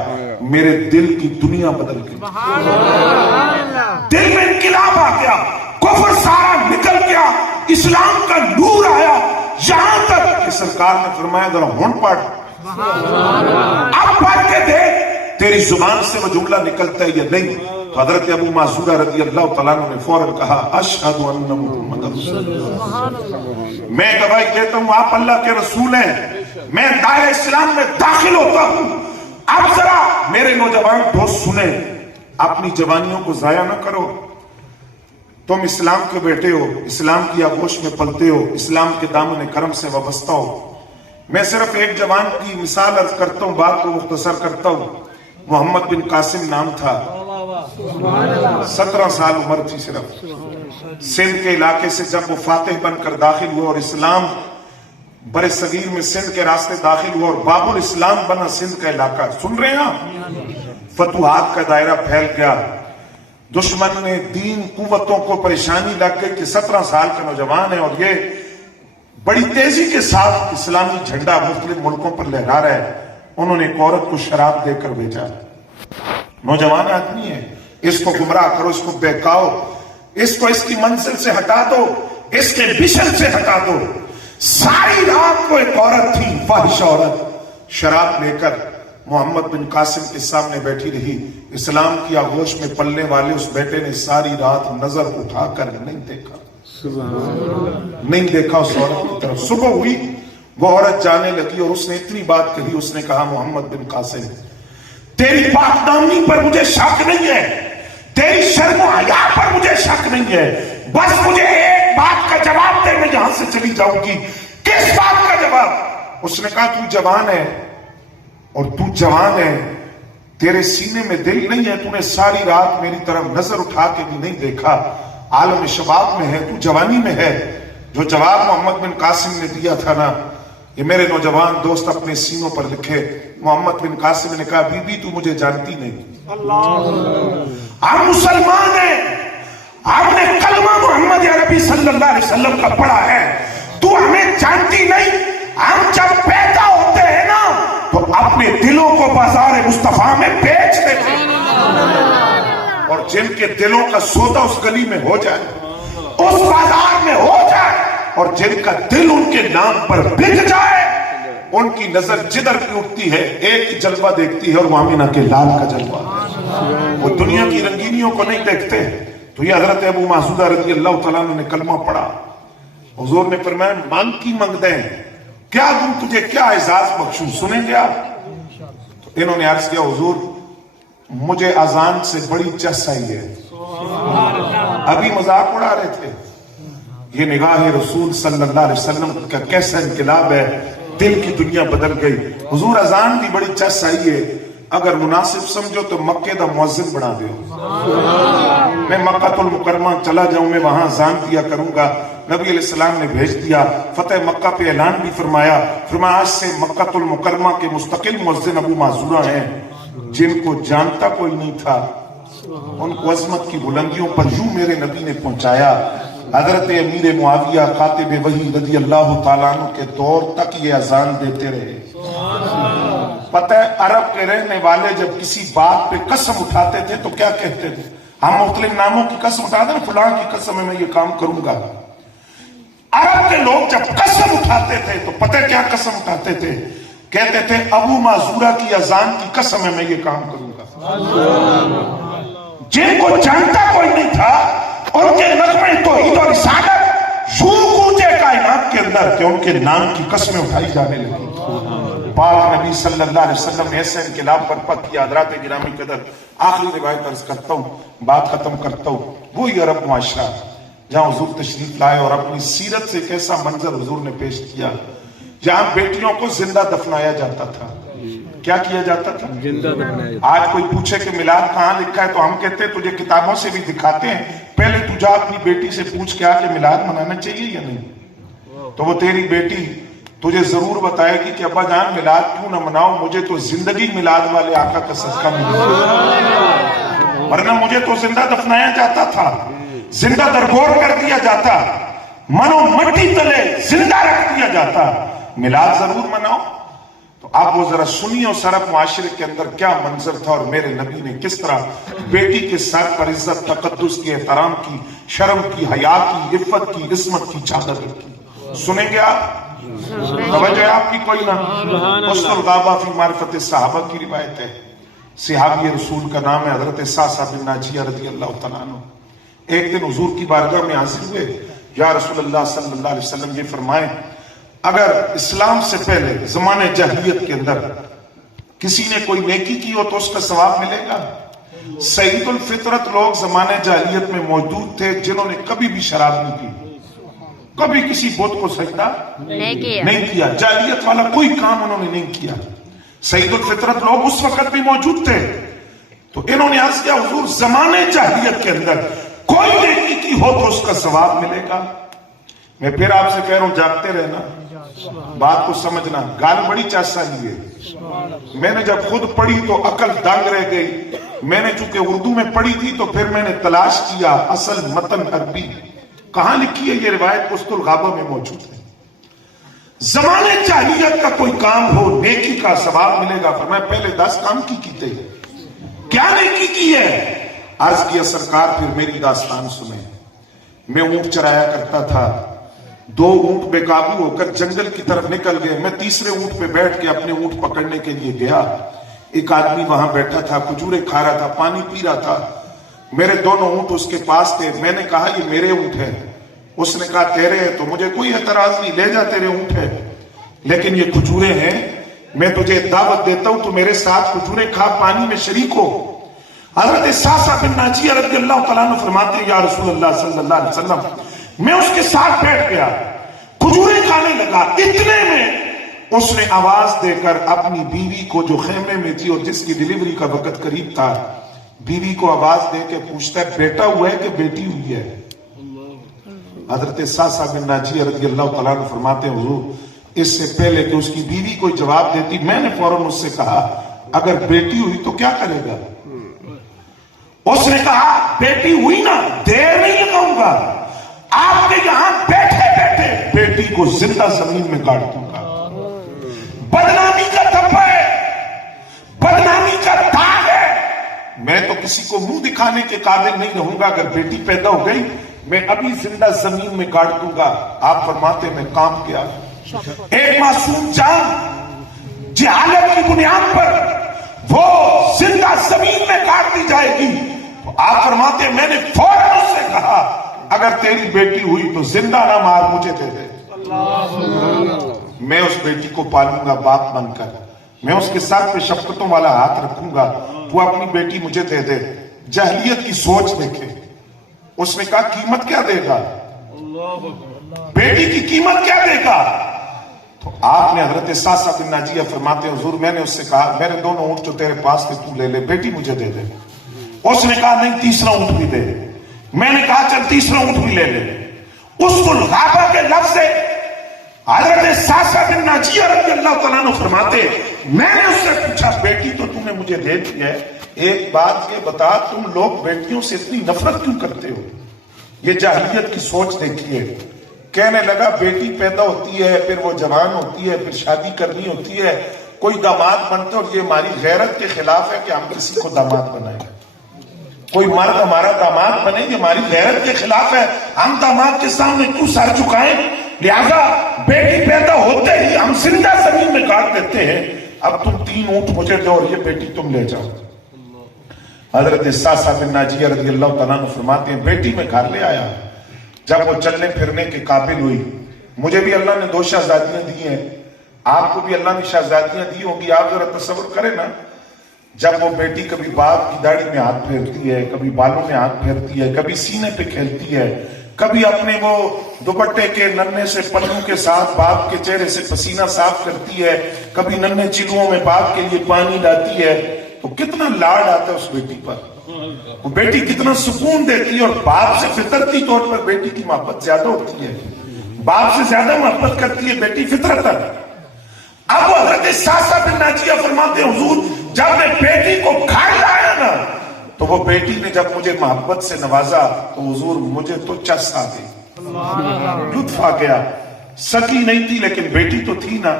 میرے دل کی دنیا بدل گئی، دل میں انقلاب آ گیا، کفر سارا نکل گیا، اسلام کا نور آیا، یہاں تک کہ سرکار نے فرمایا ذرا ہون پڑھ، اب پڑھ کے دیکھ تیری زبان سے وہ جملہ نکلتا ہے یا نہیں۔ تو حضرت ابو معذورہ رضی اللہ تعالیٰ عنہ نے فوراً کہا اشہد ان محمد رسول اللہ، میں گواہی دیتا ہوں آپ اللہ کے رسول ہیں، میں دائرہ اسلام میں داخل ہوتا ہوں۔ اب ذرا میرے نوجوان دوست سنیں، اپنی جوانیوں کو ضائع نہ کرو، تم اسلام کے بیٹے ہو، اسلام کی آغوش میں پلتے ہو، اسلام کے دامن کرم سے وابستہ ہو۔ میں صرف ایک جوان کی مثال عرض کرتا ہوں، بات کو مختصر کرتا ہوں، محمد بن قاسم نام تھا، 17 سال عمر تھی صرف، سندھ کے علاقے سے جب وہ فاتح بن کر داخل ہوا اور اسلام بر صغیر میں سندھ کے راستے داخل ہوا اور باب الاسلام بنا سندھ کا علاقہ، سن رہے ہیں، فتوحات کا دائرہ پھیل گیا، دشمن نے دین قوتوں کو پریشانی لگ گئی کہ 17 سال کا نوجوان ہے اور یہ بڑی تیزی کے ساتھ اسلامی جھنڈا مختلف ملکوں پر لہرا رہا ہے۔ انہوں نے ایک عورت کو شراب دے کر بھیجا، نوجوان آدمی ہے، اس کو گمراہ کرو، اس کو بہکاؤ، اس کو اس کی منزل سے ہٹا دو، اس کے مشن سے ہٹا دو۔ ساری رات کو ایک عورت تھی، فاحشہ عورت، شراب لے کر محمد بن قاسم کے سامنے بیٹھی رہی۔ اسلام کی آغوش میں پلنے والے اس بیٹے نے ساری رات نظر اٹھا کر نہیں دیکھا، نہیں دیکھا اس عورت کی طرف۔ صبح ہوئی، وہ عورت جانے لگی اور اس نے اتنی بات کہی، اس نے کہا محمد بن قاسم تیری پاک دامنی پر مجھے شک نہیں ہے، تیری شرم و حیا پر مجھے شک نہیں ہے، بس مجھے ایک بات کا جواب دے، میں یہاں سے چلی جاؤں گی۔ کس بات کا جواب؟ اس نے کہا تو جوان ہے اور تو جوان ہے، تیرے سینے میں دل نہیں ہے، تو نے ساری رات میری طرف نظر اٹھا کے بھی نہیں دیکھا، عالم شباب میں ہے، تو جوانی میں ہے۔ جو جواب محمد بن قاسم نے دیا تھا نا، یہ میرے نوجوان دوست اپنے سینوں پر لکھے. محمد بن قاسم نے کہا بی بی تو مجھے جانتی نہیں, ہم مسلمان ہیں, آپ نے کلمہ محمد عربی صلی اللہ علیہ وسلم کا پڑھا ہے, تو ہمیں جانتی نہیں. ہم جب پیدا ہوتے ہیں نا تو اپنے دلوں کو بازار مصطفیٰ میں بیچ دیتے ہیں, اور جن کے دلوں کا سودا اس گلی میں ہو جائے, اس بازار میں ہو جائے, اور جن کا دل ان کے نام پر بک جائے, ان کی نظر جدھر بھی اٹھتی ہے ایک ہی جلوہ دیکھتی ہے, اور وہ آمینہ کے لال کا جلوہ. وہ دنیا کی رنگینیوں کو نہیں دیکھتے. تو یہ حضرت ابو محذورہ رضی اللہ تعالیٰ عنہ نے کلمہ پڑھا. حضور نے فرمایا مانگ کی مانگ دیں, کیا دوں تجھے, کیا اعزاز بخشوں, سنیں گے آپ؟ تو انہوں نے عرض کیا حضور مجھے اذان سے بڑی چس آئی ہے. ابھی مذاق اڑا رہے تھے. یہ نگاہ رسول صلی اللہ علیہ وسلم کا کیسا انقلاب ہے, دل کی دنیا بدل گئی. حضور اذان بھی بڑی چس آئی ہے, اگر مناسب سمجھو تو مکے دا مؤذن بنا دیو. میں مکہ المکرمہ چلا جاؤں, میں وہاں اذان دیا کروں گا. نبی علیہ السلام نے بھیج دیا, فتح مکہ پہ اعلان بھی فرمایا آج سے مکہ المکرمہ کے مستقل مؤذن ابو محذورہ ہیں, جن کو جانتا کوئی نہیں تھا, ان کو عظمت کی بلندیوں پر یوں میرے نبی نے پہنچایا. حضرت امیر معاویہ کاتب وحی رضی اللہ تعالیٰ عنہ کے دور تک یہ اذان دیتے رہے. پتہ ہے عرب کے رہنے والے جب کسی بات پہ قسم اٹھاتے تھے تو کیا کہتے تھے؟ ہم مختلف ناموں کی قسم اٹھاتے ہیں, فلاں کی قسم میں یہ کام کروں گا. عرب کے لوگ جب قسم اٹھاتے تھے تو پتہ کیا قسم اٹھاتے تھے؟ کہتے تھے ابو محذورہ کی اذان کی قسم ہے میں یہ کام کروں گا. جن کو جانتا کوئی نہیں تھا, ان کے نغمے توحید اور رسالت یوں گونجے کائنات کے اندر کہ ان کے نام کی قسمیں اٹھائی جانے لگی. پاک نبی صلی اللہ علیہ وسلم نے ایسے انقلاب برپا کیا. حضرات گرامی قدر, آخری روایت عرض کرتا ہوں, بات ختم کرتا ہوں. وہی عرب معاشرہ جہاں حضور تشریف لائے اور اپنی سیرت سے کیسا منظر حضور نے پیش کیا, جہاں بیٹیوں کو زندہ دفنایا جاتا تھا. کیا کیا جاتا تھا؟ زندہ دفنایا. آج کوئی پوچھے کہ میلاد کہاں لکھا ہے تو ہم کہتے ہیں تجھے کتابوں سے بھی دکھاتے ہیں, پہلے تو جا اپنی بیٹی سے پوچھ کے آ کہ میلاد منانا چاہیے یا نہیں. تو وہ تیری بیٹی تجھے ضرور بتائے گی کہ ابا جان میلاد کیوں نہ مناؤ, مجھے تو زندگی میلاد والے آقا کا صدقہ ملا, ورنہ مجھے تو زندہ دفنایا جاتا تھا, زندہ درگور کر دیا جاتا, منو مٹی تلے زندہ رکھ دیا جاتا. میلاد ضرور مناؤ. تو آپ وہ ذرا سنیے اس عرب معاشرے کے اندر کیا منظر تھا, اور میرے نبی نے کس طرح بیٹی کے سر پر عزت, تقدس کی, احترام کی, شرم کی, حیا کی, عفت کی, عصمت کی چادر رکھی. سنیں گے آپ؟ توجہ ہے آپ کی کوئی نہ؟ حسن الغابہ فی معرفت صحابہ کی روایت ہے. صحابی رسول کا نام ہے حضرت ساسا بن ناجیہ رضی اللہ تعالیٰ عنہ. ایک دن حضور کی بارگاہ میں حاضر ہوئے. یا رسول اللہ صلی اللہ علیہ وسلم یہ فرمائیں, اگر اسلام سے پہلے زمانے جاہلیت کے اندر کسی نے کوئی نیکی کی ہو تو اس کا ثواب ملے گا؟ سعید الفطرت لوگ زمانے جاہلیت میں موجود تھے جنہوں نے کبھی بھی شراب نہیں پی, کبھی کسی بت کو سجدہ نہیں کیا, جاہلیت والا کوئی کام انہوں نے نہیں کیا. سعید الفطرت لوگ اس وقت بھی موجود تھے. تو انہوں نے عرض کیا حضور زمانے جاہلیت کے اندر کوئی نیکی کی ہو تو اس کا ثواب ملے گا. میں پھر آپ سے کہہ رہا ہوں جاگتے رہنا, بات کو سمجھنا. گال بڑی چاسا لی ہے. میں نے جب خود پڑھی تو عقل دنگ رہ گئی. میں نے چونکہ اردو میں پڑھی تھی تو پھر میں نے تلاش کیا اصل متن عربی کہاں لکھی ہے. یہ روایت حسن الغابہ میں موجود ہے. زمانے جاہلیت کا کوئی کام ہو نیکی کا ثواب ملے گا. فرمایا پہلے 10 کام کی کیتے, کیا نیکی کی ہے؟ عرض کیا سرکار پھر میری داستان سنیں. میں اونٹ چرایا کرتا تھا, 2 اونٹ بے قابو ہو کر جنگل کی طرف نکل گئے. میں تیسرے اونٹ پہ بیٹھ کے اپنے اونٹ پکڑنے کے لیے گیا. ایک آدمی وہاں بیٹھا تھا, کھجورے کھا رہا تھا, پانی پی رہا تھا. میرے 2 اونٹ اس کے پاس تھے. میں نے کہا یہ میرے اونٹ ہے. اس نے کہا تیرے ہے تو مجھے کوئی اعتراض نہیں, لے جا تیرے اونٹ ہے, لیکن یہ کھجورے ہیں, میں تجھے دعوت دیتا ہوں تو میرے ساتھ کھجورے کھا, پانی میں شریک ہو. حضرت ساسا بن ناجیہ رضی اللہ تعالیٰ عنہ فرماتے ہیں یا رسول اللہ صلی اللہ علیہ وسلم میں اس کے ساتھ بیٹھ گیا, کھجورے کھانے لگا. اتنے میں اس نے آواز دے کر اپنی بیوی کو جو خیمے میں تھی اور جس کی ڈیلیوری کا وقت قریب تھا, بیوی کو آواز دے کے پوچھتا ہے بیٹا ہوا ہے کہ بیٹی ہوئی ہے؟ حضرت ساسا بن ناجیہ رضی اللہ تعالیٰ عنہ فرماتے ہیں حضور اس سے پہلے کہ اس کی بیوی کوئی جواب دیتی میں نے فوراً اس سے کہا اگر بیٹی ہوئی تو کیا کرے گا؟ اس نے کہا بیٹی ہوئی نا دیر نہیں لگاؤں گا، آپ کے یہاں بیٹھے بیٹھے بیٹی کو زندہ زمین میں گاڑ دوں گا۔ بدنامی کا دھبا ہے، بدنامی کا داغ ہے۔ میں تو کسی کو منہ دکھانے کے قابل نہیں رہوں گا، اگر بیٹی پیدا ہو گئی میں ابھی زندہ زمین میں گاڑ دوں گا۔ آپ فرماتے میں کام کیا، ایک معصوم جان جہالت کی بنیاد پر وہ زندہ زمین میں کاٹ دی جائے گی۔ آپ فرماتے میں نے فوراً اس سے کہا اگر تیری بیٹی ہوئی تو زندہ نہ مار، مجھے دے دے، میں اس بیٹی کو پالوں گا باپ بن کر، میں اس کے ساتھ پہ شفقتوں والا ہاتھ رکھوں گا، تو اپنی بیٹی مجھے دے دے۔ جاہلیت کی سوچ دیکھے، اس نے کہا قیمت کیا دے گا، بیٹی کی قیمت کیا دے گا؟ تو آپ نے حضرت ساسا بن ناجیہ فرماتے حضور میں نے اس سے کہا میرے دونوں اونٹ جو تیرے پاس تھے تو لے لے، بیٹی مجھے دے دے۔ اس نے کہا نہیں تیسرا اونٹ بھی دے۔ میں نے کہا چل تیسرا اونٹ بھی لے لے۔ اس کو غابہ کے لفظ سے حضرت ساسا بن ناجیہ رضی اللہ تعالیٰ عنہ فرماتے میں نے اس سے پوچھا بیٹی تو تم نے مجھے دے دی ہے، ایک بات یہ بتا تم لوگ بیٹیوں سے اتنی نفرت کیوں کرتے ہو؟ یہ جاہلیت کی سوچ دیکھیے۔ کہنے لگا بیٹی پیدا ہوتی ہے پھر وہ جوان ہوتی ہے پھر شادی کرنی ہوتی ہے، کوئی داماد بنتے، اور یہ ہماری غیرت کے خلاف ہے کہ ہم کسی کو داماد بنائیں، کوئی مرد ہمارا داماد بنے یہ ہماری غیرت کے خلاف ہے، ہم داماد کے سامنے کیوں سر جھکائیں؟ لہذا بیٹی پیدا ہوتے ہی ہم زندہ زمین میں کاٹ دیتے ہیں۔ اب تم 3 اونٹ مجھے دو اور یہ بیٹی تم لے جاؤ۔ حضرت ساسا بن ناجیہ رضی اللہ تعالیٰ عنہ فرماتے ہیں بیٹی میں گھر لے آیا، جب وہ چلنے پھرنے کے قابل ہوئی، مجھے بھی اللہ نے 2 شہزادیاں دی ہیں، آپ کو بھی اللہ نے شہزادیاں دی ہوں گی، آپ ذرا تصور کریں نا، جب وہ بیٹی کبھی باپ کی داڑھی میں ہاتھ پھیرتی ہے، کبھی بالوں میں ہاتھ پھیرتی ہے، کبھی سینے پہ کھیلتی ہے، کبھی اپنے وہ دوپٹے کے ننھے سے پلوں کے ساتھ باپ کے چہرے سے پسینہ صاف کرتی ہے، کبھی ننھے چلوؤں میں باپ کے لیے پانی لاتی ہے، تو کتنا لاڈ آتا ہے اس بیٹی پر، وہ بیٹی کتنا سکون دیتی ہے، اور باپ سے فطرتی طور پر بیٹی کی محبت زیادہ ہوتی ہے، باپ سے زیادہ محبت کرتی ہے بیٹی فطرتاً۔ اب وہ حضرت ساسا بن ناجیہ فرماتے ہیں حضور جب میں بیٹی کو گھر لایا نا تو وہ بیٹی نے جب مجھے محبت سے نوازا تو حضور مجھے تو چس آ گئی، لطف آ گیا، سکی نہیں تھی لیکن بیٹی تو تھی نا،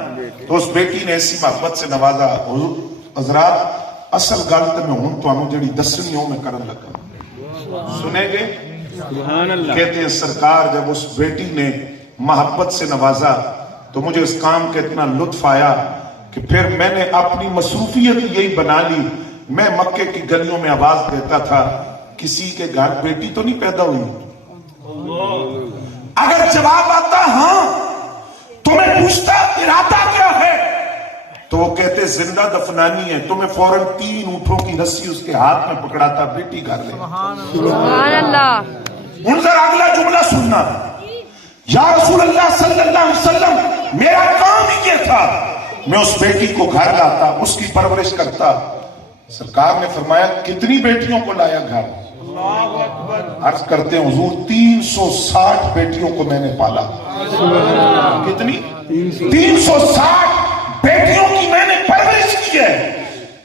تو اس بیٹی نے ایسی محبت سے نوازا۔ حضور حضرات اصل گل تے میں ہن تانوں جڑی دسنی ہوں میں کرن لگا، سنیں گے؟ کہتے ہیں سرکار جب اس بیٹی نے محبت سے نوازا تو مجھے اس کام کا اتنا لطف آیا کہ پھر میں نے اپنی مصروفیت یہی بنا لی، میں مکے کی گلیوں میں آواز دیتا تھا کسی کے گھر بیٹی تو نہیں پیدا ہوئی؟ اگر جواب آتا ہاں تو میں پوچھتا ارادہ کیا ہے، تو وہ کہتے زندہ دفنانی ہے، تو میں فوراً 3 اونٹوں کی رسی اس کے ہاتھ میں پکڑاتا، بیٹی گھر لے۔ سبحان اللہ۔ ان ذرا اگلا جملہ سننا، یا رسول اللہ صلی اللہ علیہ وسلم میرا کام ہی یہ تھا، میں اس بیٹی کو گھر لاتا، اس کی پرورش کرتا۔ سرکار نے فرمایا کتنی بیٹیوں کو لایا گھر؟ عرض کرتے ہیں حضور 360 بیٹیوں کو میں نے پالا۔ کتنی؟ 360 بیٹیوں کی میں نے پرورش کی ہے،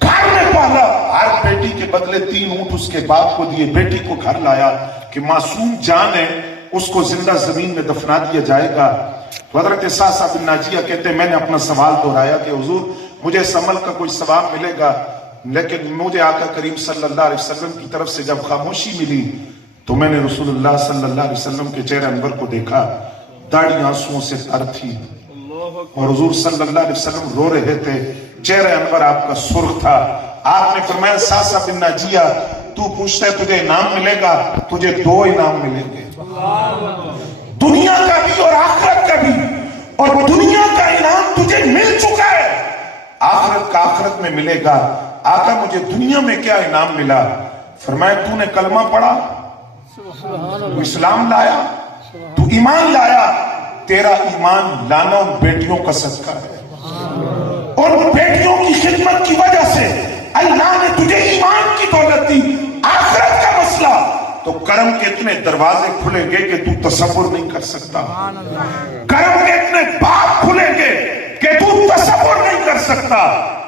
گھر میں پالا، ہر بیٹی کے بدلے 3 اونٹ اس کے باپ کو دیے، بیٹی کو گھر لایا کہ معصوم جان ہے اس کو زندہ زمین میں دفنا دیا جائے گا۔ حضرت ساسا بن ناجیہ کہتے ہیں میں نے اپنا سوال دہرایا کہ حضور مجھے اس عمل کا کوئی ثواب ملے گا، لیکن مجھے آقا کریم صلی اللہ علیہ وسلم کی طرف سے جب خاموشی ملی تو میں نے رسول اللہ صلی اللہ علیہ وسلم کے چہرے انور کو دیکھا، داڑھی آنسوؤں سے تر تھی، اور حضور صلی اللہ علیہ وسلم رو رہے تھے، چہرے انور آپ کا سرخ تھا۔ آپ نے فرمایا ساسا بن ناجیہ تو پوچھتا ہے تجھے انعام ملے گا، تجھے 2 انعام ملیں گے، دنیا کا بھی اور آخرت کا بھی، اور دنیا کا انعام تجھے مل چکا ہے، آخرت کا آخرت میں ملے گا۔ آقا مجھے دنیا میں کیا انعام ملا؟ فرمایا تو نے کلمہ پڑھا، تو اسلام لایا، تو ایمان لایا، تیرا ایمان لانا ان بیٹیوں کا صدقہ ہے، اور ان بیٹیوں کی خدمت کی وجہ سے اللہ نے تجھے ایمان کی دولت دی۔ آخرت کا مسئلہ تو کرم کے اتنے دروازے کھلیں گے کہ تو تصور نہیں کر سکتا. کرم کے اتنے باب کھلیں گے کہ تو تصور نہیں کر سکتا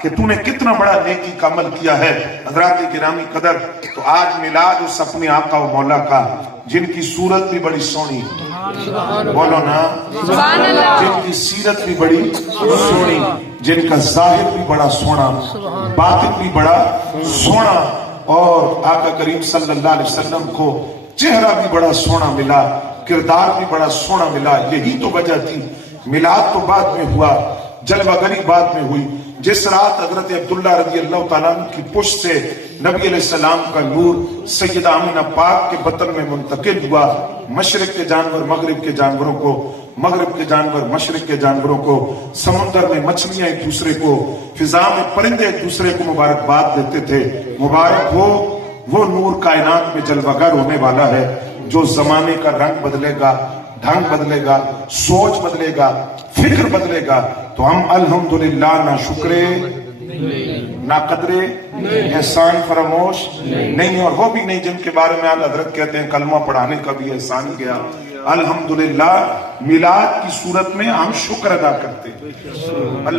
کہ تو نے کتنا بڑا نیکی کا عمل کیا ہے. حضرات گرامی قدر، تو آج میلاد اس اپنے آقا و مولا کا جن کی صورت بھی بڑی سونی، بولو نا، جن کی سیرت بھی بڑی سونی، جن کا ظاہر بھی بڑا سونا، باطن بھی بڑا سونا، اور آقا کریم صلی اللہ علیہ وسلم کو چہرہ بھی بڑا سونا ملا، کردار بھی بڑا سونا ملا. یہی تو وجہ تھی. میلاد تو بعد میں ہوا، جلوہ گری بعد میں ہوئی. جس رات حضرت عبداللہ رضی اللہ تعالیٰ عنہ کی پشت سے نبی علیہ السلام کا نور سیدہ آمنہ پاک کے بطن میں منتقل ہوا، مشرق کے جانور مغرب کے جانوروں کو، مغرب کے جانور مشرق کے جانوروں کو، سمندر میں مچھلیاں ایک دوسرے کو، فضا میں پرندے ایک دوسرے کو مبارکباد دیتے تھے. مبارک ہو وہ نور کائنات میں جلوہ گر ہونے والا ہے جو زمانے کا رنگ بدلے گا، ڈھنگ بدلے گا، سوچ بدلے گا، فکر بدلے گا. تو ہم الحمدللہ نہ شکرے نہ قدرے احسان فراموش نہیں، اور وہ بھی نہیں جن کے بارے میں اعلیٰ حضرت کہتے ہیں کلمہ پڑھانے کا بھی احسان کیا. الحمدللہ میلاد کی صورت میں ہم شکر ادا کرتے ہیں. اللہ